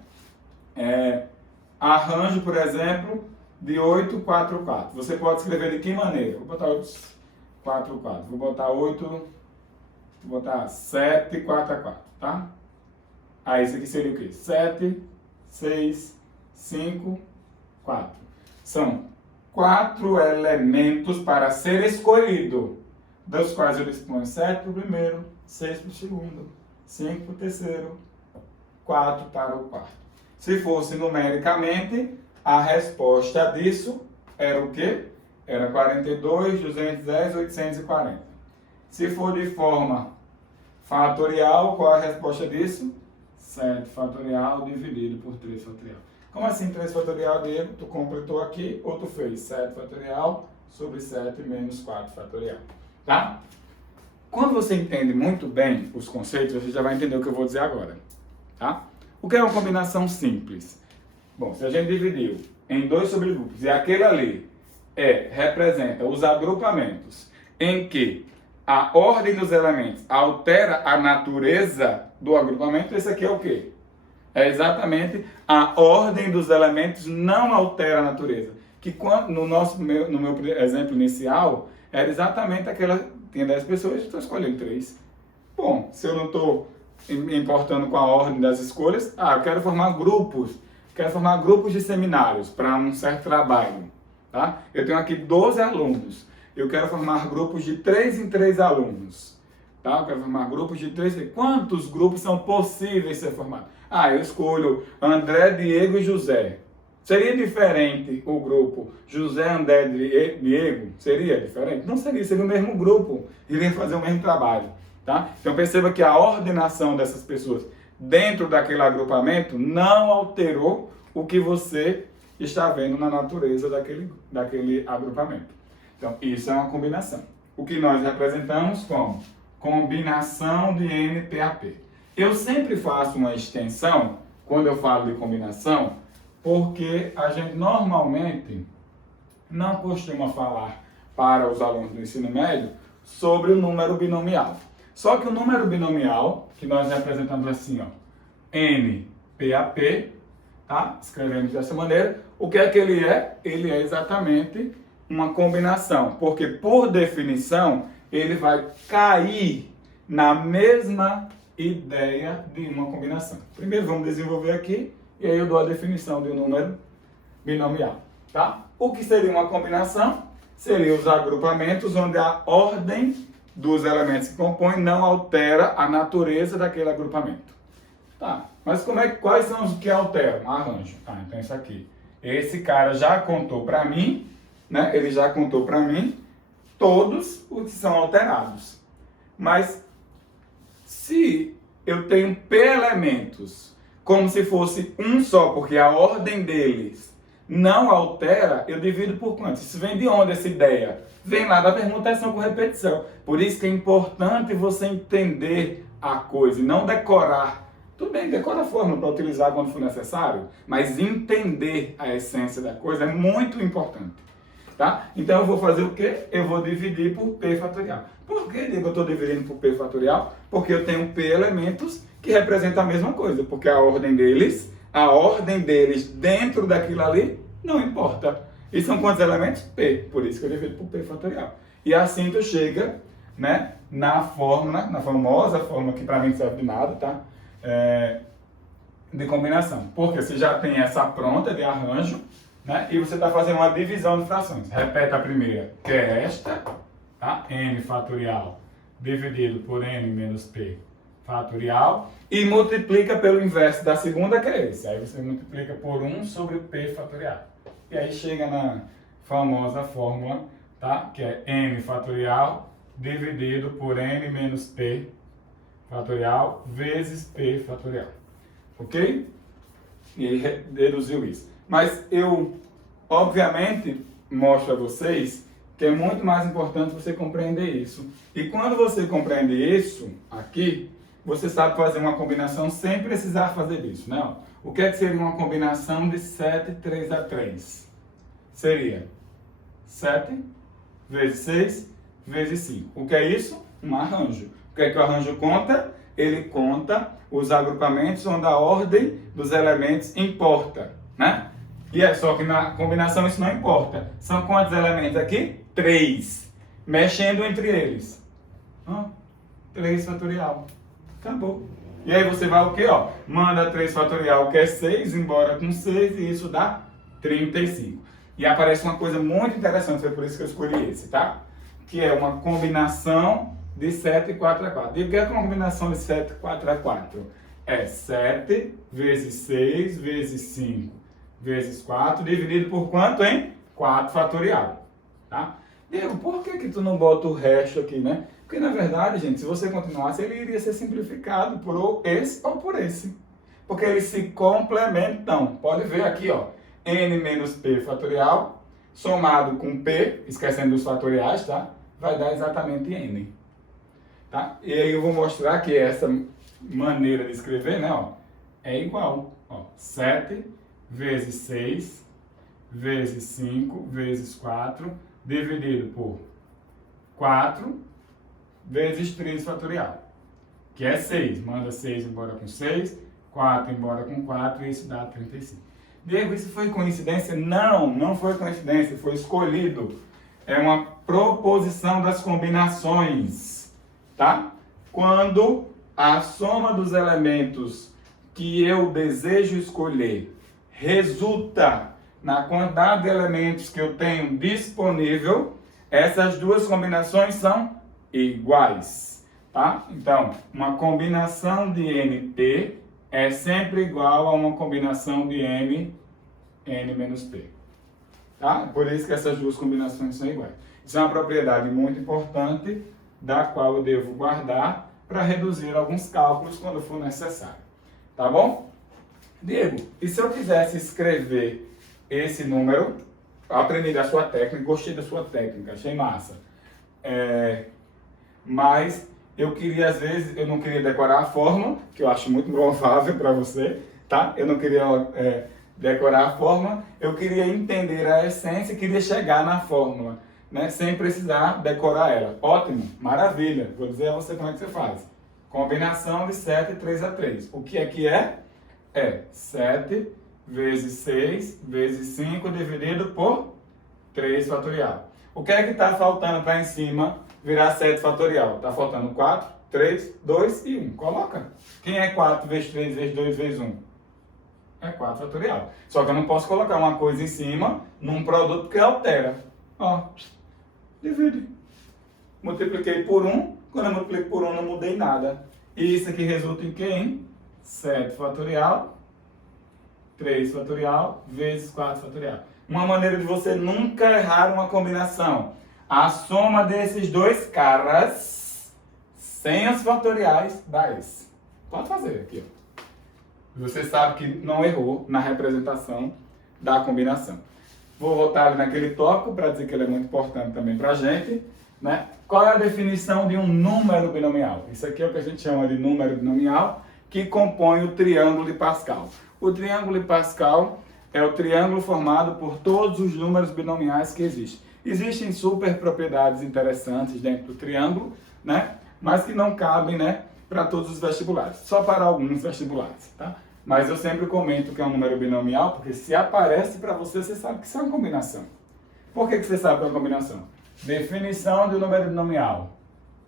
Arranjo, por exemplo, de 8, 4, 4. Você pode escrever de que maneira? Vou botar 8, 4, 4. Vou botar 8, vou botar 7, 4, 4, tá? Aí isso aqui seria o quê? 7, 6, 5, 4. São 4 elementos para ser escolhido, dos quais eu disponho 7 para o primeiro, 6 para o segundo, 5 para o terceiro, 4 para o quarto. Se fosse numericamente, a resposta disso era o quê? Era 42, 210, 840. Se for de forma fatorial, qual é a resposta disso? 7 fatorial dividido por 3 fatorial. Como assim 3 fatorial, Diego? Tu completou aqui ou tu fez 7 fatorial sobre 7 menos 4 fatorial. Tá? Quando você entende muito bem os conceitos, você já vai entender o que eu vou dizer agora. Tá? O que é uma combinação simples? Bom, se a gente dividiu em 2 subgrupos e aquele ali representa os agrupamentos em que a ordem dos elementos altera a natureza do agrupamento, esse aqui é o quê? É exatamente a ordem dos elementos não altera a natureza. Que quando, no meu exemplo inicial, era exatamente aquela, tinha 10 pessoas, estou escolhendo 3. Bom, se eu não estou importando com a ordem das escolhas, eu quero formar grupos de seminários para um certo trabalho. Tá? Eu tenho aqui 12 alunos. Eu quero formar grupos de 3 em 3 alunos. Tá? Eu quero formar grupos de 3 em 3. Quantos grupos são possíveis de ser formados? Eu escolho André, Diego e José. Seria diferente o grupo José, André, Diego? Seria diferente? Não seria, seria o mesmo grupo. Iria fazer o mesmo trabalho. Tá? Então perceba que a ordenação dessas pessoas dentro daquele agrupamento não alterou o que você está vendo na natureza daquele agrupamento. Então, isso é uma combinação. O que nós representamos como combinação de NPAP. Eu sempre faço uma extensão, quando eu falo de combinação, porque a gente normalmente não costuma falar para os alunos do ensino médio sobre o número binomial. Só que o número binomial, que nós representamos assim, NPAP, tá? Escrevemos dessa maneira. O que é que ele é? Ele é exatamente uma combinação, porque por definição ele vai cair na mesma ideia de uma combinação. Primeiro vamos desenvolver aqui e aí eu dou a definição de um número binomial, tá? O que seria uma combinação? Seria os agrupamentos onde a ordem dos elementos que compõem não altera a natureza daquele agrupamento. Tá, mas quais são os que alteram? Arranjo. Então isso aqui. Esse cara já contou para mim, né? Ele já contou para mim todos os que são alterados. Mas se eu tenho P elementos como se fosse um só, porque a ordem deles não altera, eu divido por quantos? Isso vem de onde essa ideia? Vem lá da permutação com repetição. Por isso que é importante você entender a coisa e não decorar. Tudo bem, decora a fórmula para utilizar quando for necessário, mas entender a essência da coisa é muito importante. Tá? Então eu vou fazer o quê? Eu vou dividir por P fatorial. Por que, Diego, eu estou dividindo por P fatorial? Porque eu tenho P elementos que representam a mesma coisa, porque a ordem deles dentro daquilo ali não importa. E são quantos elementos? P. Por isso que eu divido por P fatorial. E assim tu chega, né, na famosa fórmula que para mim não serve de nada, tá? De combinação. Porque você já tem essa pronta de arranjo, né? E você está fazendo uma divisão de frações. Repete a primeira, que é esta, tá? N fatorial dividido por N menos P fatorial. E multiplica pelo inverso da segunda, que é esse. Aí você multiplica por 1 sobre P fatorial. E aí chega na famosa fórmula, tá? Que é N fatorial dividido por N menos P fatorial vezes P fatorial. Ok? E aí deduziu isso. Mas eu, obviamente, mostro a vocês que é muito mais importante você compreender isso. E quando você compreende isso aqui, você sabe fazer uma combinação sem precisar fazer isso, né? O que é que seria uma combinação de 7, 3 a 3? Seria 7 vezes 6 vezes 5. O que é isso? Um arranjo. O que é que o arranjo conta? Ele conta os agrupamentos onde a ordem dos elementos importa, né? E é só que na combinação isso não importa. São quantos elementos aqui? 3. Mexendo entre eles. 3 fatorial. Acabou. E aí você vai o quê? Manda 3 fatorial, que é 6, embora com 6, e isso dá 35. E aparece uma coisa muito interessante, foi por isso que eu escolhi esse, tá? Que é uma combinação de 7 e 4 a 4. E o que é uma combinação de 7 e 4 a 4? É 7 vezes 6 vezes 5 vezes 4, dividido por quanto, hein? 4 fatorial, tá? Diego, por que tu não bota o resto aqui, né? Porque, na verdade, gente, se você continuasse, ele iria ser simplificado por esse ou por esse. Porque eles se complementam. Pode ver aqui, n menos p fatorial, somado com p, esquecendo dos fatoriais, tá? Vai dar exatamente n. Tá? E aí eu vou mostrar que essa maneira de escrever, né, é igual. 7 vezes 6 vezes 5 vezes 4, dividido por 4 vezes 3 fatorial, que é 6. Manda 6 embora com 6, 4 embora com 4, e isso dá 35. Diego, isso foi coincidência? Não, não foi coincidência, foi escolhido. É uma proposição das combinações, tá? Quando a soma dos elementos que eu desejo escolher resulta na quantidade de elementos que eu tenho disponível, essas duas combinações são iguais, tá? Então, uma combinação de NP é sempre igual a uma combinação de N menos P, tá? Por isso que essas duas combinações são iguais. Isso é uma propriedade muito importante, da qual eu devo guardar para reduzir alguns cálculos quando for necessário, tá bom? Diego, e se eu quisesse escrever esse número, eu aprendi da sua técnica, gostei da sua técnica, achei massa. Mas eu queria, às vezes, eu não queria decorar a fórmula, que eu acho muito provável para você, tá? Eu não queria decorar a fórmula, eu queria entender a essência e queria chegar na fórmula, né? Sem precisar decorar ela. Ótimo, maravilha. Vou dizer a você como é que você faz. Combinação de 7 e 3 a 3. O que é? É 7 vezes 6 vezes 5 dividido por 3 fatorial. O que é que está faltando para em cima virar 7 fatorial? Está faltando 4, 3, 2 e 1. Coloca. Quem é 4 vezes 3 vezes 2 vezes 1? É 4 fatorial. Só que eu não posso colocar uma coisa em cima num produto porque altera. Divide. Multipliquei por 1. Quando eu multiplico por 1 não mudei nada. E isso aqui resulta em quem? 7 fatorial, 3 fatorial, vezes 4 fatorial. Uma maneira de você nunca errar uma combinação. A soma desses dois caras, sem os fatoriais, dá esse. Pode fazer aqui. Você sabe que não errou na representação da combinação. Vou voltar ali naquele tópico para dizer que ele é muito importante também para a gente, né? Qual é a definição de um número binomial? Isso aqui é o que a gente chama de número binomial, que compõe o triângulo de Pascal. O triângulo de Pascal é o triângulo formado por todos os números binomiais que existem. Existem super propriedades interessantes dentro do triângulo, né? Mas que não cabem, né, para todos os vestibulares, só para alguns vestibulares, tá? Mas eu sempre comento que é um número binomial, porque se aparece para você, você sabe que isso é uma combinação. Por que você sabe que é uma combinação? Definição de número binomial.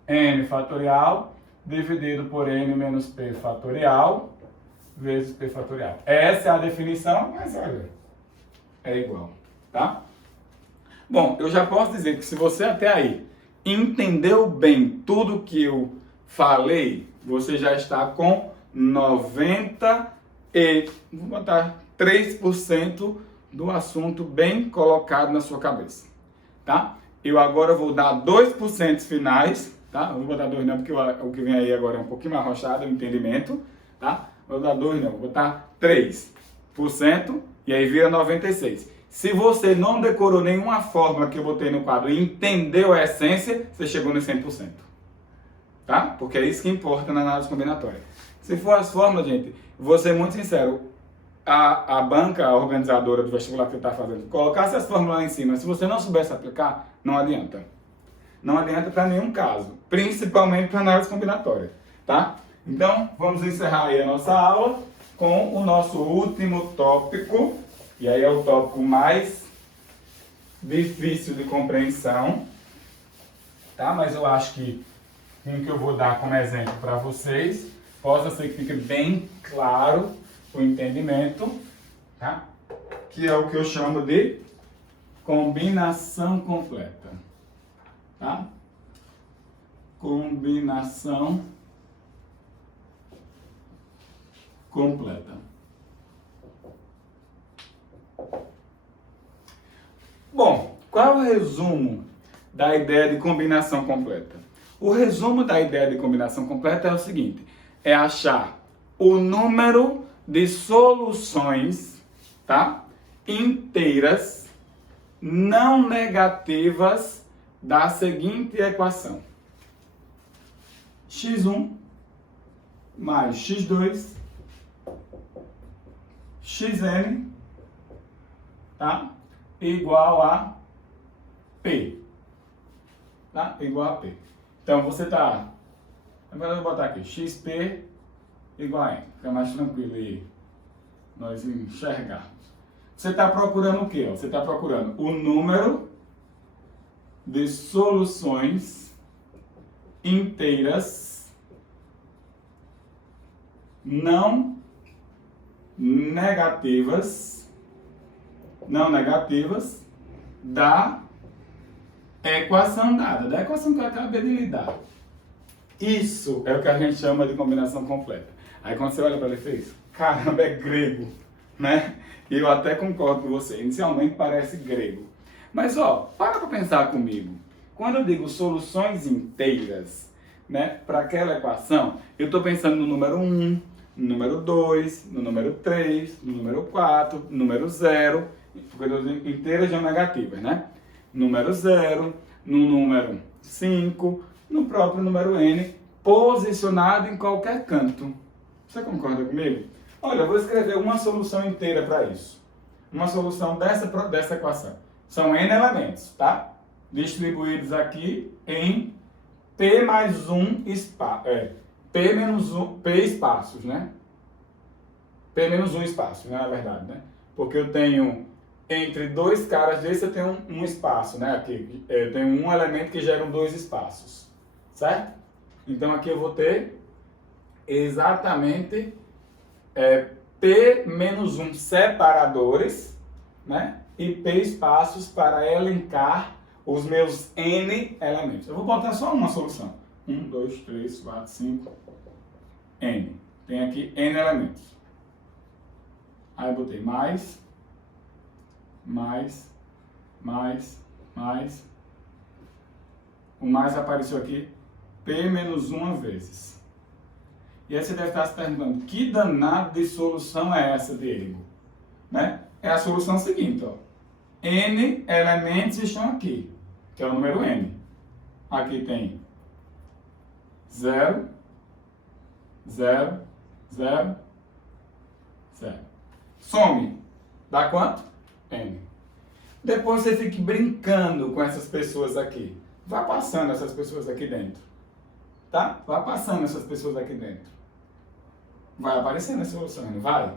N fatorial dividido por N menos P fatorial vezes P fatorial. Essa é a definição, mas olha, é igual, tá? Bom, eu já posso dizer que se você até aí entendeu bem tudo que eu falei, você já está com 3% do assunto bem colocado na sua cabeça, tá? Eu agora vou dar 2% finais, tá? Não vou botar 2 não, porque o que vem aí agora é um pouquinho mais arrochado, o entendimento, tá? Vou dar 2 não, vou botar 3%, e aí vira 96. Se você não decorou nenhuma fórmula que eu botei no quadro e entendeu a essência, você chegou no 100%. Tá? Porque é isso que importa na análise combinatória. Se for as fórmulas, gente, vou ser muito sincero, a banca organizadora do vestibular que você está fazendo, colocasse as fórmulas lá em cima, se você não soubesse aplicar, não adianta. Não adianta para nenhum caso, principalmente para análise combinatória, tá? Então, vamos encerrar aí a nossa aula com o nosso último tópico, e aí é o tópico mais difícil de compreensão, tá? Mas eu acho que o que eu vou dar como exemplo para vocês, possa ser que fique bem claro o entendimento, tá? Que é o que eu chamo de combinação completa, tá? Combinação completa. Bom, qual é o resumo da ideia de combinação completa? O resumo da ideia de combinação completa é o seguinte, é achar o número de soluções, tá? Inteiras não negativas da seguinte equação. x1 mais x2 xn, tá? Igual a p, tá? Igual a p. Então você tá, agora eu vou botar aqui xp igual a n, fica mais tranquilo aí nós enxergarmos. Você está procurando o quê? Você está procurando o número de soluções inteiras não negativas da equação dada, da equação que eu acabei de lhe dar. Isso é o que a gente chama de combinação completa. Aí quando você olha para ele e fez, caramba, é grego, né? E eu até concordo com você, inicialmente parece grego. Mas ó, para pensar comigo. Quando eu digo soluções inteiras, né, para aquela equação, eu estou pensando no número 1, no número 2, no número 3, no número 4, no número 0, porque inteiras são negativas, né? Número 0, no número 5, no próprio número n, posicionado em qualquer canto. Você concorda comigo? Olha, eu vou escrever uma solução inteira para isso. Uma solução dessa equação. São n elementos, tá? Distribuídos aqui em p mais 1 espaço. P menos 1, p espaços, né? P menos 1 espaço, né? Na verdade, né? Porque eu tenho entre dois caras desses eu tenho um espaço, né? Aqui eu tenho um elemento que gera dois espaços, certo? Então aqui eu vou ter exatamente P menos 1 separadores, né? E P espaços para elencar os meus N elementos. Eu vou botar só uma solução. 1, 2, 3, 4, 5, N. Tem aqui N elementos. Aí eu botei mais. O mais apareceu aqui P menos 1 vezes. E aí você deve estar se perguntando, que danado de solução é essa, Diego? Né? É a solução seguinte, ó. N elementos estão aqui, que é o número N. Aqui tem 0, 0, 0, 0. Some. Dá quanto? N. Depois você fica brincando com essas pessoas aqui. Vá passando essas pessoas aqui dentro. Tá? Vá passando essas pessoas aqui dentro. Vai aparecendo a solução, não vai?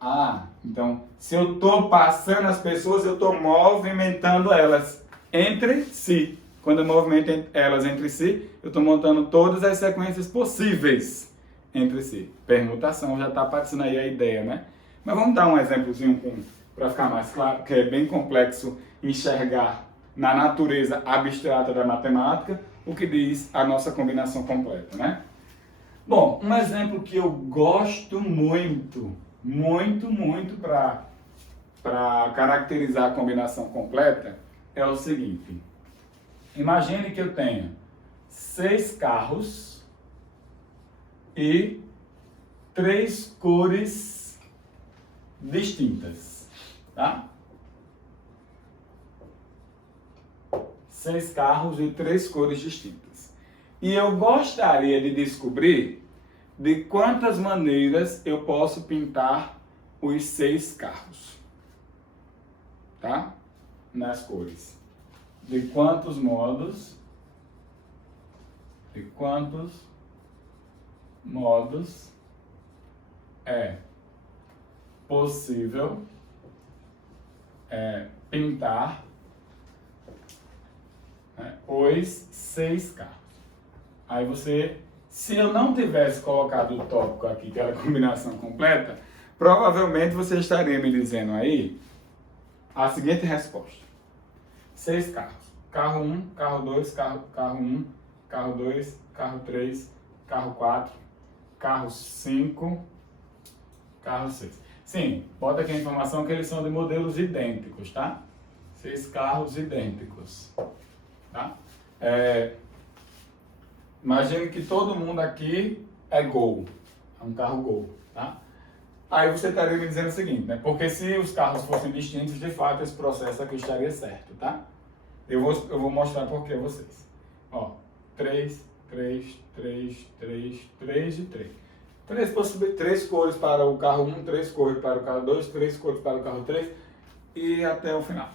Ah, então, se eu estou passando as pessoas, eu estou movimentando elas entre si. Quando eu movimento elas entre si, eu estou montando todas as sequências possíveis entre si. Permutação, já está aparecendo aí a ideia, né? Mas vamos dar um exemplozinho para ficar mais claro, que é bem complexo enxergar na natureza abstrata da matemática o que diz a nossa combinação completa, né? Bom, um exemplo que eu gosto muito para caracterizar a combinação completa é o seguinte. Imagine que eu tenha 6 carros e 3 cores distintas, tá? 6 carros de 3 cores distintas. E eu gostaria de descobrir de quantas maneiras eu posso pintar os 6 carros. Tá? Nas cores. De quantos modos é possível pintar, né, os 6 carros. Aí você, se eu não tivesse colocado o tópico aqui, que era a combinação completa, provavelmente você estaria me dizendo aí a seguinte resposta: 6 carros. Carro 1, carro 2, carro 1, carro 2, carro 3, carro 4, carro 5, carro 6. Sim, bota aqui a informação que eles são de modelos idênticos, tá? 6 carros idênticos, tá? Imagine que todo mundo aqui é Gol, é um carro Gol, tá? Aí você estaria me dizendo o seguinte, né? Porque se os carros fossem distintos, de fato, esse processo aqui estaria certo, tá? Eu vou mostrar por que a vocês. Ó, 3, 3, 3, 3, 3 e 3. 3 cores para o carro 1, 3 cores para o carro 2, 3 cores para o carro 3 e até o final.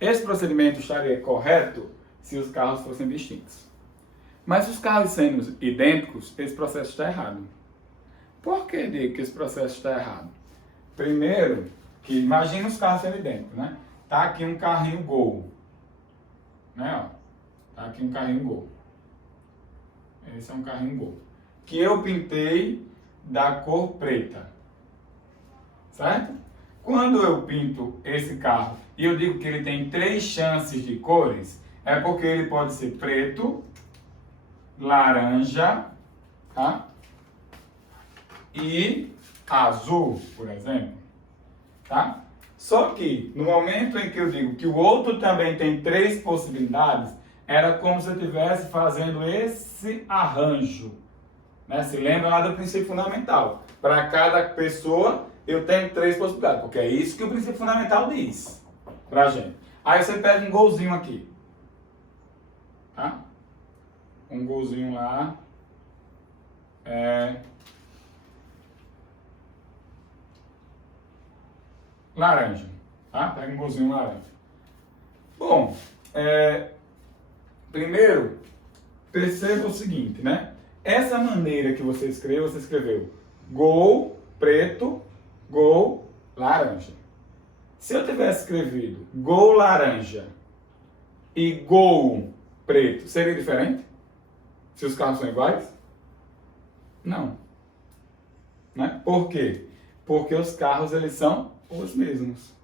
Esse procedimento estaria correto se os carros fossem distintos. Mas os carros sendo idênticos, esse processo está errado. Por que digo que esse processo está errado? Primeiro, que imagina os carros sendo idênticos, né? Tá aqui um carrinho Gol, né? Ó, tá aqui um carrinho Gol. Esse é um carrinho Gol, que eu pintei da cor preta, certo? Quando eu pinto esse carro e eu digo que ele tem 3 chances de cores, é porque ele pode ser preto, laranja, tá? E azul, por exemplo, tá? Só que no momento em que eu digo que o outro também tem 3 possibilidades, era como se eu estivesse fazendo esse arranjo, né? Se lembra lá do princípio fundamental? Para cada pessoa eu tenho 3 possibilidades, porque é isso que o princípio fundamental diz pra gente. Aí você pega um golzinho aqui, tá? Um golzinho lá, laranja, tá? Pega um golzinho laranja. Bom, primeiro, perceba o seguinte, né? Essa maneira que você escreveu Gol preto, Gol laranja. Se eu tivesse escrevido Gol laranja e Gol preto, seria diferente? Se os carros são iguais? Não. Né? Por quê? Porque os carros, eles são os mesmos.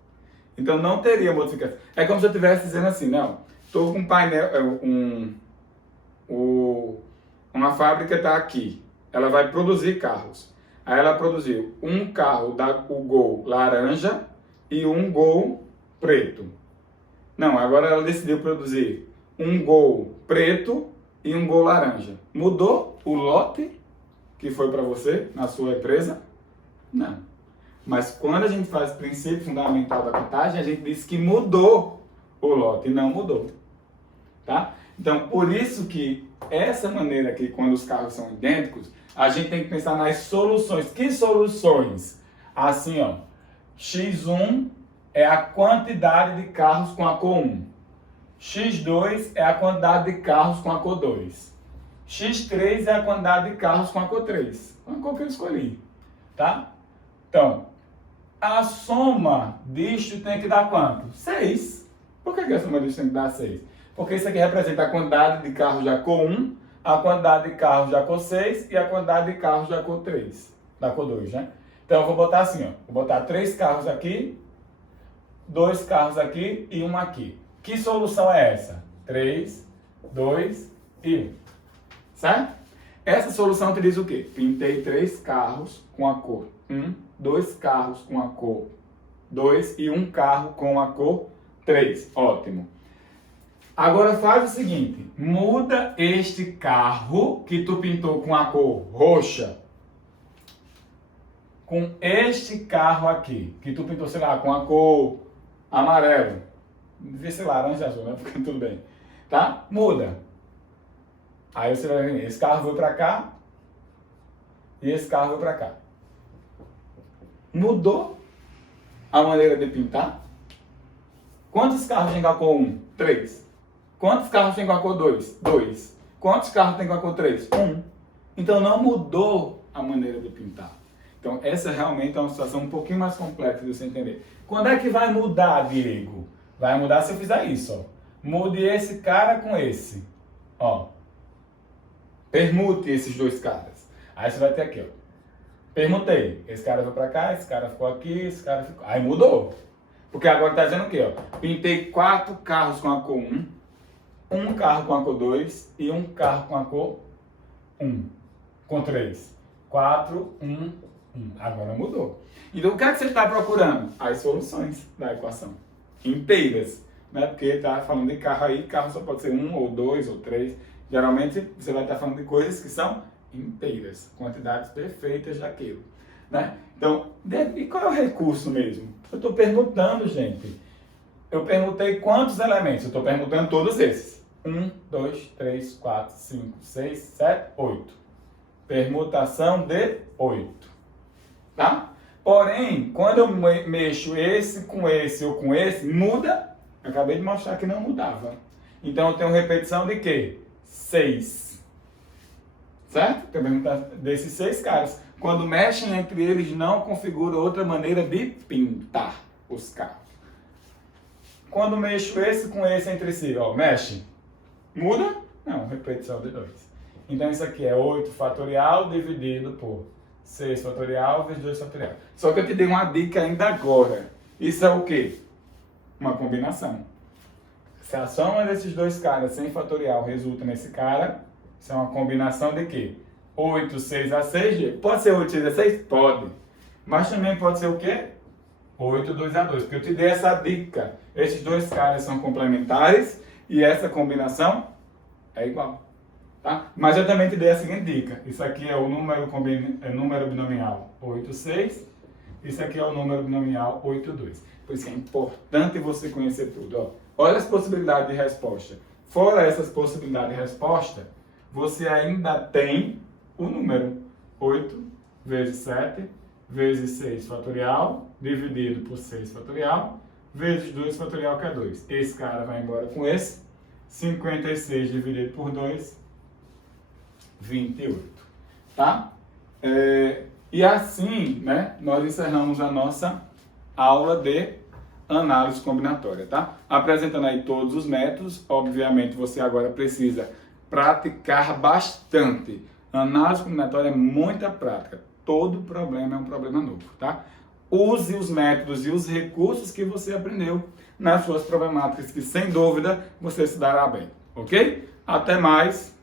Então não teria modificação. É como se eu estivesse dizendo assim, não, estou com um painel, uma fábrica está aqui, ela vai produzir carros. Aí ela produziu um carro o Gol laranja e um Gol preto. Não, agora ela decidiu produzir um Gol preto e um Gol laranja. Mudou o lote que foi para você na sua empresa? Não. Mas quando a gente faz o princípio fundamental da contagem, a gente diz que mudou o lote e não mudou. Tá? Então, por isso que essa maneira aqui, quando os carros são idênticos, a gente tem que pensar nas soluções. Que soluções? Assim, ó, X1 é a quantidade de carros com a cor 1. X2 é a quantidade de carros com a cor 2. X3 é a quantidade de carros com a cor 3. A cor que eu escolhi. Tá? Então, a soma disto tem que dar quanto? 6. Por que a soma disto tem que dar 6? Porque isso aqui representa a quantidade de carros da cor 1, a quantidade de carros da cor 6 e a quantidade de carros da cor 3. Da cor 2, né? Então eu vou botar assim, ó. Vou botar 3 carros aqui, 2 carros aqui e 1 aqui. Que solução é essa? 3, 2 e 1. Certo? Essa solução te diz o quê? Pintei 3 carros com a cor 1, 2 carros com a cor 2 e 1 carro com a cor 3. Ótimo. Agora faz o seguinte, muda este carro que tu pintou com a cor roxa com este carro aqui, que tu pintou, sei lá, com a cor amarela. Devia ser laranja azul, né? Porque tudo bem. tá? Muda. Aí você vai ver, esse carro veio para cá e esse carro veio para cá. Mudou a maneira de pintar? Quantos carros tem com a cor 1? 3. Quantos carros tem com a cor 2? 2. Quantos carros tem com a cor 3? 1. Então não mudou a maneira de pintar. Então essa realmente é uma situação um pouquinho mais complexa de você entender. Quando é que vai mudar, Diego? Vai mudar se eu fizer isso, ó. Mude esse cara com esse. Ó. Permute esses dois caras. Aí você vai ter aqui, ó. Permutei. Esse cara foi pra cá, esse cara ficou aqui, esse cara ficou... Aí mudou. Porque agora tá dizendo o quê, ó? Pintei 4 carros com a cor 1, um carro com a cor 2 e um carro com a cor 1. Com 3. 4, 1, 1. Agora mudou. Então o que é que você está procurando? As soluções da equação. Inteiras. Né? Porque está falando de carro aí, carro só pode ser 1 ou 2 ou 3. Geralmente você vai estar falando de coisas que são inteiras. Quantidades perfeitas daquilo. Né? Então, e qual é o recurso mesmo? Eu estou perguntando, gente. Eu perguntei quantos elementos? Eu estou perguntando todos esses. 1, 2, 3, 4, 5, 6, 7, 8. Permutação de 8. Tá? Porém, quando eu mexo esse ou com esse, muda. Eu acabei de mostrar que não mudava. Então eu tenho repetição de quê? 6. Certo? Desses 6 caras. Quando mexem entre eles, não configura outra maneira de pintar os carros. Quando mexo esse com esse entre si, ó, mexe. Muda? Não, repetição de 2. Então isso aqui é 8 fatorial dividido por 6 fatorial vezes 2 fatorial. Só que eu te dei uma dica ainda agora. Isso é o quê? Uma combinação. Se a soma desses dois caras sem fatorial resulta nesse cara, isso é uma combinação de quê? 8, 6 a 6. Pode ser 8, 6 a 6? Pode. Mas também pode ser o quê? 8, 2 a 2. Porque eu te dei essa dica. Esses dois caras são complementares e essa combinação é igual. Tá? Mas eu também te dei a seguinte dica. Isso aqui é o número binomial 8, 6. Isso aqui é o número binomial 8, 2. Por isso que é importante você conhecer tudo. Ó. Olha as possibilidades de resposta. Fora essas possibilidades de resposta, você ainda tem o número 8 vezes 7 vezes 6 fatorial dividido por 6 fatorial vezes 2 fatorial, que é 2. Esse cara vai embora com esse. 56 dividido por 2, 28. Tá? E assim, né, nós encerramos a nossa aula de análise combinatória, tá? Apresentando aí todos os métodos, obviamente você agora precisa praticar bastante. Análise combinatória é muita prática. Todo problema é um problema novo, tá? Use os métodos e os recursos que você aprendeu nas suas problemáticas, que sem dúvida você se dará bem, ok? Até mais!